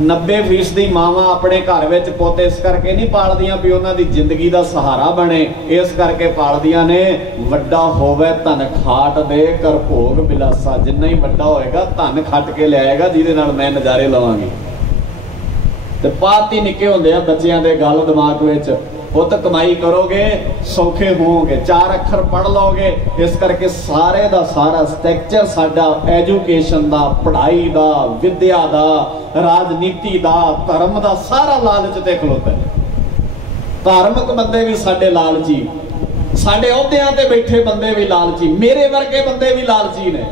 90% ਮਾਵਾਂ ਆਪਣੇ ਘਰ ਵਿੱਚ ਪੁੱਤ ਇਸ ਕਰਕੇ ਨਹੀਂ ਪਾਲਦੀਆਂ ਵੀ ਉਹਨਾਂ ਦੀ ਜ਼ਿੰਦਗੀ ਦਾ ਸਹਾਰਾ ਬਣੇ, ਇਸ ਕਰਕੇ ਪਾਲਦੀਆਂ ਨੇ ਵੱਡਾ ਹੋਵੇ ਧਨ ਖਾਟ ਦੇ ਕਰ ਭੋਗ ਬਿਲਾਸਾ। ਜਿੰਨਾ ਹੀ ਵੱਡਾ ਹੋਏਗਾ ਧਨ ਖੱਟ ਕੇ ਲਿਆਏਗਾ ਜਿਹਦੇ ਨਾਲ ਮੈਂ ਨਜ਼ਾਰੇ ਲਵਾਂਗੀ। ਤੇ ਪਾਤੀ ਨਿੱਕੇ ਹੁੰਦੇ ਆ ਬੱਚਿਆਂ ਦੇ ਗੱਲ ਦਿਮਾਗ ਵਿੱਚ, ਪੁੱਤ ਕਮਾਈ ਕਰੋਗੇ ਸੌਖੇ ਹੋਵੋਗੇ, 4 ਅੱਖਰ ਪੜ੍ਹ ਲਓਗੇ। ਇਸ ਕਰਕੇ ਸਾਰੇ ਦਾ ਸਾਰਾ ਸਟਰਕਚਰ ਸਾਡਾ ਐਜੂਕੇਸ਼ਨ ਦਾ, ਪੜ੍ਹਾਈ ਦਾ, ਵਿਦਿਆ ਦਾ, ਰਾਜਨੀਤੀ ਦਾ, ਧਰਮ ਦਾ ਸਾਰਾ ਲਾਲਚ ਤੇ ਖਲੋਤਾ ਹੈ। ਧਾਰਮਿਕ ਬੰਦੇ ਵੀ ਸਾਡੇ ਲਾਲਚੀ, ਸਾਡੇ ਅਹੁਦਿਆਂ ਤੇ ਬੈਠੇ ਬੰਦੇ ਵੀ ਲਾਲਚੀ, ਮੇਰੇ ਵਰਗੇ ਬੰਦੇ ਵੀ ਲਾਲਚੀ ਨੇ।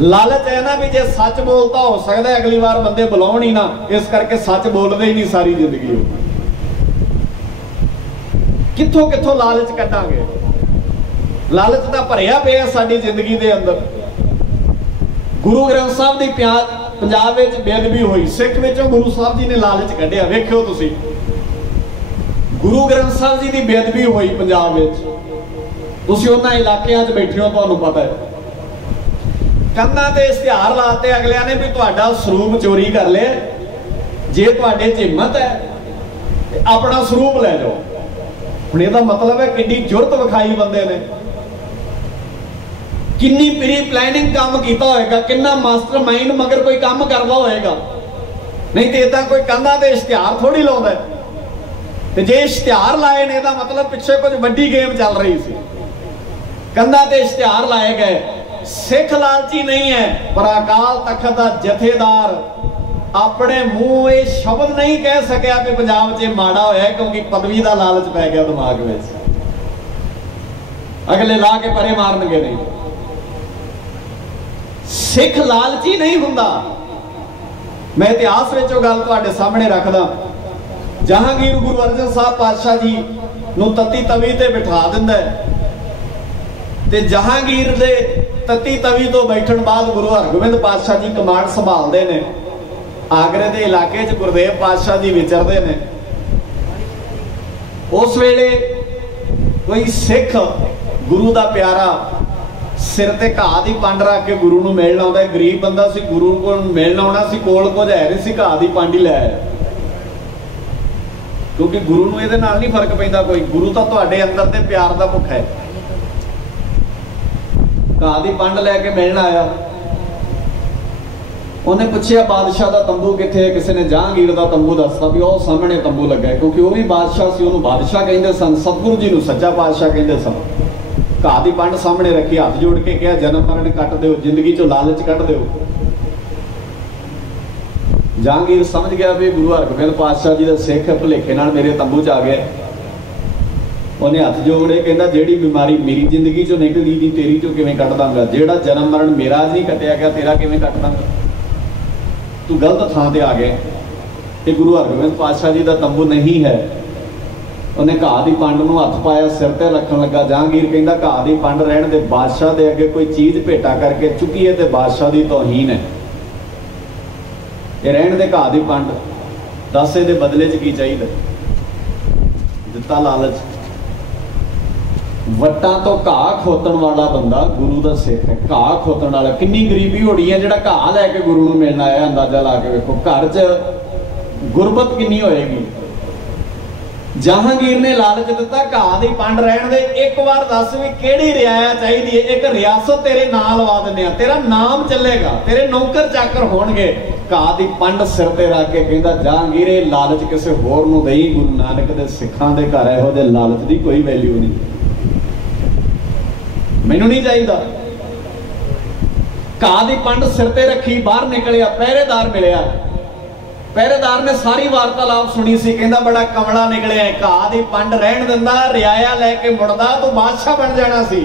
ਲਾਲਚ ਹੈ ਨਾ ਵੀ ਜੇ ਸੱਚ ਬੋਲਦਾ ਹੋ ਸਕਦਾ ਅਗਲੀ ਵਾਰ ਬੰਦੇ ਬੁਲਾਉਣ ਹੀ ਨਾ, ਇਸ ਕਰਕੇ ਸੱਚ ਬੋਲਦੇ ਹੀ ਨਹੀਂ ਸਾਰੀ ਜ਼ਿੰਦਗੀ। ਕਿੱਥੋਂ ਲਾਲਚ ਕੱਢਾਂਗੇ? ਲਾਲਚ ਤਾਂ ਭਰਿਆ ਪਿਆ ਸਾਡੀ ਜ਼ਿੰਦਗੀ ਦੇ ਅੰਦਰ। ਗੁਰੂ ਗ੍ਰੰਥ ਸਾਹਿਬ ਦੀ ਪੰਜਾਬ ਵਿੱਚ ਬੇਅਦਬੀ ਹੋਈ, ਸਿੱਖ ਵਿੱਚੋਂ ਗੁਰੂ ਸਾਹਿਬ ਜੀ ਨੇ ਲਾਲਚ ਕੱਢਿਆ। ਵੇਖਿਓ ਤੁਸੀਂ, ਗੁਰੂ ਗ੍ਰੰਥ ਸਾਹਿਬ ਜੀ ਦੀ ਬੇਅਦਬੀ ਹੋਈ ਪੰਜਾਬ ਵਿੱਚ। ਤੁਸੀਂ ਉਹਨਾਂ ਇਲਾਕਿਆਂ 'ਚ ਬੈਠੇ ਹੋ, ਤੁਹਾਨੂੰ ਪਤਾ ਹੈ। ਕੰਧਾਂ ਤੇ ਇਸ਼ਤਿਹਾਰ ਲਾਤੇ ਅਗਲਿਆਂ ਨੇ ਵੀ ਤੁਹਾਡਾ ਸਰੂਪ ਚੋਰੀ ਕਰ ਲਿਆ, ਜੇ ਤੁਹਾਡੇ 'ਚ ਹਿੰਮਤ ਹੈ ਤੇ ਆਪਣਾ ਸਰੂਪ ਲੈ ਜਾਓ। ਹੁਣ ਇਹਦਾ ਮਤਲਬ ਹੈ ਕਿੰਨੀ ਜੁਰਤ ਵਿਖਾਈ ਬੰਦੇ ਨੇ, ਕਿੰਨੀ ਪ੍ਰੀ ਪਲੈਨਿੰਗ ਕੰਮ ਕੀਤਾ ਹੋਏਗਾ, ਕਿੰਨਾ ਮਾਸਟਰ ਮਾਈਂਡ ਮਗਰ ਕੋਈ ਕੰਮ ਕਰਦਾ ਹੋਏਗਾ। ਨਹੀਂ ਤੇ ਇਦਾਂ ਕੋਈ ਕੰਧਾਂ ਤੇ ਇਸ਼ਤਿਹਾਰ ਥੋੜੀ ਲਾਉਂਦਾ। ਤੇ ਜੇ ਇਸ਼ਤਿਹਾਰ ਲਾਏ ਨੇ ਇਹਦਾ ਮਤਲਬ ਪਿੱਛੇ ਕੁਝ ਵੱਡੀ ਗੇਮ ਚੱਲ ਰਹੀ ਸੀ। ਕੰਧਾਂ ਤੇ ਇਸ਼ਤਿਹਾਰ ਲਾਏ ਗਏ। ਸਿੱਖ ਲਾਲਚੀ ਨਹੀਂ ਹੈ, ਪਰ ਅਕਾਲ ਤਖਤ ਦਾ ਜਥੇਦਾਰ अपने मूँह ये शब्द नहीं कह सकिया कि पंजाब च माड़ा होया, क्योंकि पदवी का लालच पै गया दिमाग में। अगले ला के परे मारनगे नहीं। सिख लालची नहीं हुंदा। मैं इतिहास में गल तुहाडे सामने रखदा। जहांगीर गुरु अर्जन साहब पातशाह जी नूं तत्ती तवी ते बिठा दिंदा ते जहांगीर दे तत्ती तवी तो बैठण बाद गुरु हरगोबिंद पातशाह जी कमांड संभालते ने। आगरे के इलाके च गुरदेव पातशाह जी विचरते हैं। उस वेले कोई सिख गुरु का प्यारा सिर ते घाह की पंड रख के गुरु नूं मिलण आउंदा। गरीब बंदा सी, गुरु को मिलण आउणा सी, कोल कुछ है नहीं सी, घाह की पंड ही लै आया। क्योंकि गुरु नूं इहदे नाल नहीं फर्क पैंदा कोई। गुरु तो तुहाडे अंदर ते प्यार का भुख है। घाह की पंड लैके मिलण आया। उन्हें पूछा बादशाह का तंबू कित्थे है? किसी ने जहांगीर का तंबू दसता भी वह सामने तंबू लगा है, क्योंकि वह भी बादशाह से उन्होंने बादशाह कहते सन। सतगुरु जी को सच्चा बादशाह कहते सन। घाह की पंड सामने रखी, हाथ जोड़ के कहा जन्म मरण कट दो, जिंदगी चो लालच कट दो। जहांगीर समझ गया भी गुरु हरगोबिंद पातशाह जी का सिख भुलेखे नाल मेरे तंबू च आ गया। उन्हें हथ जोड़े, कहता जिहड़ी बीमारी मेरी जिंदगी चो निकली नहीं तेरी चो किवें कट दांगा, जिहड़ा जन्म मरण मेरा नहीं कटिया गया तेरा किवें कट दांगा। तू गलत थां ते आ गया। ये गुरु हरगोबिंद पातशाह जी का तंबू नहीं है। उन्हें घाह की पंड नूं हथ पाया, सिर ते रखन लगा। जहांगीर कहता घाह की पंड रहण दे, बादशाह दे अगे कोई चीज़ भेटा करके चुकीए तो बादशाह की तौहीन है। ये रहण दे घाह की पंड, दस इहदे बदले च की चाहिए? दिता लालच। वट्टां तो घाह खोतण वाला बंदा गुरु का सिख है। घाह खोतण वाला, किन्नी गरीबी होनी है जिहड़ा घाह लैके गुरु नूं मिलण आया। अंदाजा ला के वेखो घर च गुरबत किन्नी होएगी। जहांगीर ने लालच दिता घाह की पंड रहण दे, एक बार दस भी किहड़ी रियाया चाहिए? एक रियासत तेरे नाल लवा दिंदे आ, तेरा नाम चलेगा, तेरे नौकर चाकर होणगे। घाह की पंड सिर ते रख के कहंदा जहांगीर ये लालच किसी होर नूं देई। गुरु नानक दे सिखां दे घर इहो जिहे लालच की कोई वैल्यू नहीं, मैनू नहीं चाहिए। घाह की पंड सिर ते रखी, बाहर निकलिया, पहरेदार मिलिया। पहरेदार ने सारी वार्तालाप सुनी सी। कहंदा बड़ा कमला निकलिया, घाह की पंड रहण दिंदा, रियाया लैके मुड़दा तो बादशाह बन जाना सी।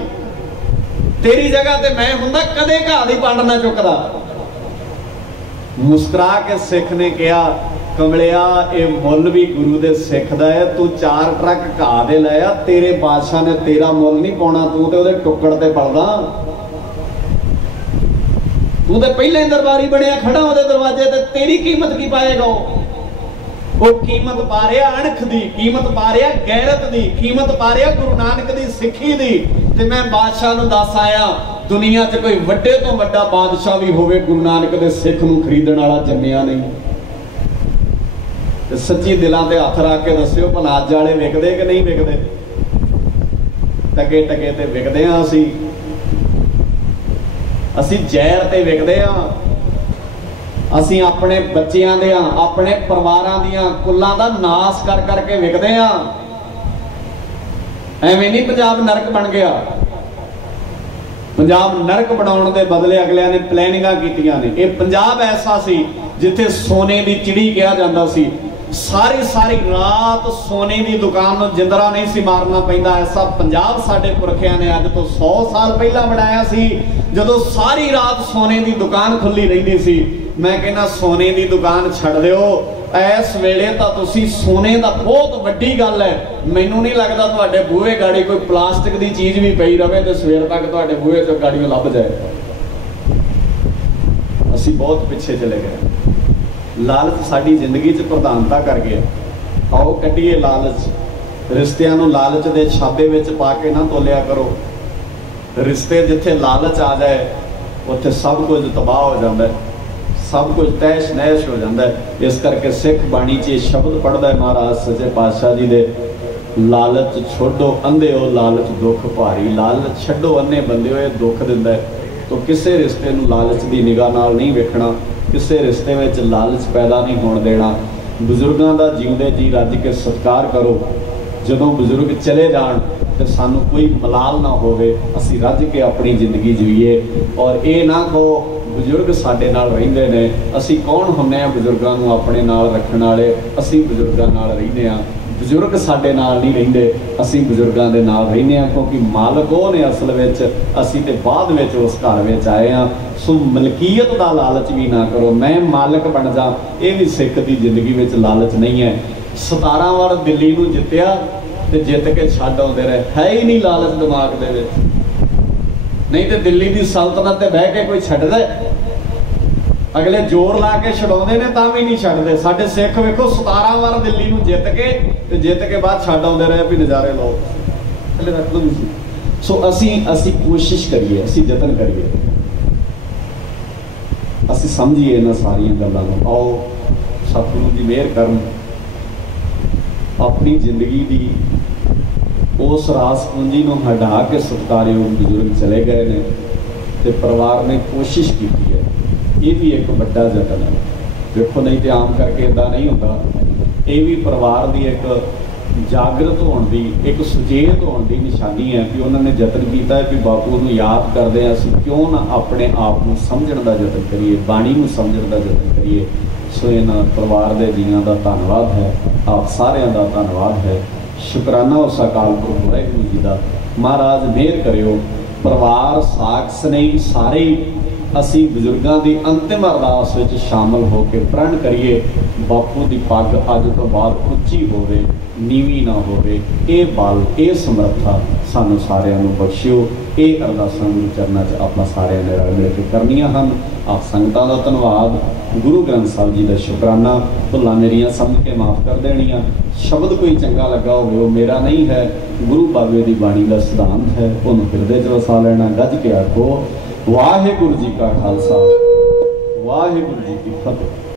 तेरी जगह ते मैं हुंदा कदे घाह की पंड ना चुकदा। मुस्कुरा के सिख ने कहा कमलिया ये मुल भी गुरु दे सिख दा है। तू 4 ट्रक घाह दे लाया, तेरे बादशाह ने तेरा मुल नहीं पाउणा, तू ते उहदे टुकड़ ते पलदा। तू तो पहले दरबारी बनया खड़ा उहदे दरवाजे ते, तेरी कीमत की पाएगा? वो कीमत पा रहा अणख दी, कीमत पा रहा गैरत दी, कीमत पा रहा गुरु नानक दी सिक्खी दी। ते मैं बादशाह नूं दस आया दुनिया च कोई वड्डे तो वड्डा बादशाह भी होवे, गुरु नानक दे सिख नूं खरीदण वाला जम्मिया नहीं। ते सच्ची दिलां ते हथ रख के दस्सिओ भला अज वाले विकदे कि नहीं विकदे? टके टके ते विकदे आ असी जहर ते विकदे आ। असी अपने बच्चियां दे अपने परिवारां दियां कुल्लां दा नाश कर करके विकदे आ। एवें नहीं पंजाब नरक बन गया। पंजाब नरक बनाउण दे बदले अगलियां ने प्लैनिंगां कीतियां ने। ये पंजाब ऐसा सी जिथे सोने दी चिड़ी कहा जांदा सी। सारी सारी रात सोने की दुकान में जिंदरा नहीं सी मारना पैंदा। ऐसा पंजाब साडे पुरखियां ने अज तो 100 साल पहला बनाया सी, जदों सारी रात सोने की दुकान खुली रहिंदी सी। मैं कहना सोने की दुकान छड़ दिओ, इस वेले तां तुसीं सोने का बहुत वड्डी गल है। मैनूं नहीं लगदा तुहाडे बूहे गाड़ी कोई प्लास्टिक की चीज़ भी पई रहे तो सवेर तक तुहाडे बूहे चों गाड़ियों लभ जाए। असीं बहुत पिछे चले गए। लालच साडी जिंदगी च प्रधानता कर गया। आओ कड्ढीए लालच। रिश्तियां नूं लालच दे छाबे विच पा के ना तोलिया करो। रिश्ते जिथे लालच आ जाए उत्थे सब कुछ तबाह हो जाता है, सब कुछ तैश नैश हो जाता है। इस करके सिख बाणी च शब्द पढ़दा है महाराज सच्चे पातशाह जी दे, लालच छोड़ो अंधे हो लालच दुख भारी। लालच छड्डो अन्ने बंदे हो, दुख दिंदा है। तो किसी रिश्ते नूं लालच की निगाह नाल नहीं वेखना, किसी रिश्ते में लालच पैदा नहीं होने देना। बजुर्गों का जीवते जी रज के सत्कार करो। जदों बजुर्ग चले जान तो सानू कोई मलाल ना होवे, असी रज के अपनी जिंदगी जीए। और ये ना कहो ਬਜ਼ੁਰਗ ਸਾਡੇ ਨਾਲ ਰਹਿੰਦੇ ਨੇ। ਅਸੀਂ ਕੌਣ ਹੁੰਦੇ ਹਾਂ ਬਜ਼ੁਰਗਾਂ ਨੂੰ ਆਪਣੇ ਨਾਲ ਰੱਖਣ ਵਾਲੇ? ਅਸੀਂ ਬਜ਼ੁਰਗਾਂ ਨਾਲ ਰਹਿੰਦੇ ਹਾਂ। ਬਜ਼ੁਰਗ ਸਾਡੇ ਨਾਲ ਨਹੀਂ ਰਹਿੰਦੇ, ਅਸੀਂ ਬਜ਼ੁਰਗਾਂ ਦੇ ਨਾਲ ਰਹਿੰਦੇ ਹਾਂ, ਕਿਉਂਕਿ ਮਾਲਕ ਉਹ ਨੇ ਅਸਲ ਵਿੱਚ, ਅਸੀਂ ਤੇ ਬਾਅਦ ਵਿੱਚ ਉਸ ਘਰ ਵਿੱਚ ਆਏ ਹਾਂ। ਸੋ ਮਲਕੀਅਤ ਦਾ ਲਾਲਚ ਵੀ ਨਾ ਕਰੋ, ਮੈਂ ਮਾਲਕ ਬਣ ਜਾ, ਇਹ ਵੀ ਸਿੱਖ ਦੀ ਜ਼ਿੰਦਗੀ ਵਿੱਚ ਲਾਲਚ ਨਹੀਂ ਹੈ। 17 ਵਾਰ ਦਿੱਲੀ ਨੂੰ ਜਿੱਤਿਆ ਤੇ ਜਿੱਤ ਕੇ ਛੱਡ ਆਉਂਦੇ ਰਹੇ, ਹੈ ਹੀ ਨਹੀਂ ਲਾਲਚ ਦਿਮਾਗ ਦੇ ਵਿੱਚ। ਨਹੀਂ ਤੇ ਦਿੱਲੀ ਦੀ ਸਲਤਨਤ ਤੇ ਬਹਿ ਕੇ ਕੋਈ ਛੱਡਦਾ? ਅਗਲੇ ਜ਼ੋਰ ਲਾ ਕੇ ਛਡਾਉਂਦੇ ਨੇ ਤਾਂ ਵੀ ਨਹੀਂ ਛੱਡਦੇ। ਸਾਡੇ ਸਿੱਖ ਵੇਖੋ 17 ਵਾਰ ਦਿੱਲੀ ਨੂੰ ਜਿੱਤ ਕੇ ਬਾਅਦ ਛੱਡ ਆਉਂਦੇ ਰਹੇ ਵੀ ਨਜ਼ਾਰੇ ਲਓ, ਹਲੇ ਰੱਖ ਲਓ ਤੁਸੀਂ। ਸੋ ਅਸੀਂ ਕੋਸ਼ਿਸ਼ ਕਰੀਏ, ਅਸੀਂ ਯਤਨ ਕਰੀਏ, ਅਸੀਂ ਸਮਝੀਏ ਇਹਨਾਂ ਸਾਰੀਆਂ ਗੱਲਾਂ ਨੂੰ। ਆਓ ਸਤਿਗੁਰੂ ਦੀ ਮਿਹਰ ਕਰਨ, ਆਪਣੀ ਜ਼ਿੰਦਗੀ ਦੀ ਉਸ ਰਾਸ ਪੂੰਜੀ ਨੂੰ ਹਟਾ ਕੇ ਸਤਿਕਾਰਯੋਗ ਬਜ਼ੁਰਗ ਚਲੇ ਗਏ ਨੇ ਤੇ ਪਰਿਵਾਰ ਨੇ ਕੋਸ਼ਿਸ਼ ਕੀਤੀ ਹੈ। ਇਹ ਵੀ ਇੱਕ ਵੱਡਾ ਯਤਨ ਹੈ। ਵੇਖੋ ਨਹੀਂ ਤੇ ਆਮ ਕਰਕੇ ਇੱਦਾਂ ਨਹੀਂ ਹੁੰਦਾ। ਇਹ ਵੀ ਪਰਿਵਾਰ ਦੀ ਇੱਕ ਜਾਗਰਤ ਹੋਣ ਦੀ, ਇੱਕ ਸੁਚੇਤ ਹੋਣ ਦੀ ਨਿਸ਼ਾਨੀ ਹੈ ਕਿ ਉਹਨਾਂ ਨੇ ਯਤਨ ਕੀਤਾ ਹੈ ਵੀ ਬਾਪੂ ਨੂੰ ਯਾਦ ਕਰਦੇ ਹਾਂ, ਅਸੀਂ ਕਿਉਂ ਨਾ ਆਪਣੇ ਆਪ ਨੂੰ ਸਮਝਣ ਦਾ ਯਤਨ ਕਰੀਏ, ਬਾਣੀ ਨੂੰ ਸਮਝਣ ਦਾ ਯਤਨ ਕਰੀਏ। ਸੋ ਇਹਨਾਂ ਪਰਿਵਾਰ ਦੇ ਜੀਆਂ ਦਾ ਧੰਨਵਾਦ ਹੈ, ਆਪ ਸਾਰਿਆਂ ਦਾ ਧੰਨਵਾਦ ਹੈ। ਸ਼ੁਕਰਾਨਾ ਉਸ ਅਕਾਲ ਪੁਰਖ ਵਾਹਿਗੁਰੂ ਜੀ ਦਾ। ਮਹਾਰਾਜ ਮਿਹਰ ਕਰਿਓ। ਪਰਿਵਾਰ ਸਾਖ ਸਨੇਹੀ ਸਾਰੇ ਅਸੀਂ ਬਜ਼ੁਰਗਾਂ ਦੀ ਅੰਤਿਮ ਅਰਦਾਸ ਵਿੱਚ ਸ਼ਾਮਲ ਹੋ ਕੇ ਪ੍ਰਣ ਕਰੀਏ, ਬਾਪੂ ਦੀ ਪੱਗ ਅੱਜ ਤੋਂ ਬਾਅਦ ਉੱਚੀ ਹੋਵੇ, ਨੀਵੀਂ ਨਾ ਹੋਵੇ। ਇਹ ਬਲ, ਇਹ ਸਮਰੱਥਾ ਸਾਨੂੰ ਸਾਰਿਆਂ ਨੂੰ ਬਖਸ਼ਿਓ। ਇਹ ਅਰਦਾਸਾਂ ਗੁਰੂ ਚਰਨਾਂ 'ਚ ਆਪਾਂ ਸਾਰਿਆਂ ਨੇ ਰਲ ਮਿਲ ਕੇ ਕਰਨੀਆਂ ਹਨ। ਆਪ ਸੰਗਤਾਂ ਦਾ ਧੰਨਵਾਦ, ਗੁਰੂ ਗ੍ਰੰਥ ਸਾਹਿਬ ਜੀ ਦਾ ਸ਼ੁਕਰਾਨਾ। ਭੁੱਲਾਂ ਮੇਰੀਆਂ ਸਮਝ ਕੇ ਮਾਫ ਕਰ ਦੇਣੀਆਂ। ਸ਼ਬਦ ਕੋਈ ਚੰਗਾ ਲੱਗਾ ਹੋਵੇ ਉਹ ਮੇਰਾ ਨਹੀਂ ਹੈ, ਗੁਰੂ ਬਾਬੇ ਦੀ ਬਾਣੀ ਦਾ ਸਿਧਾਂਤ ਹੈ, ਉਹਨੂੰ ਹਿਰਦੇ 'ਚ ਵਸਾ ਲੈਣਾ। ਗੱਜ ਕੇ ਆਖੋ ਵਾਹਿਗੁਰੂ ਜੀ ਕਾ ਖਾਲਸਾ, ਵਾਹਿਗੁਰੂ ਜੀ ਕੀ ਫਤਿਹ।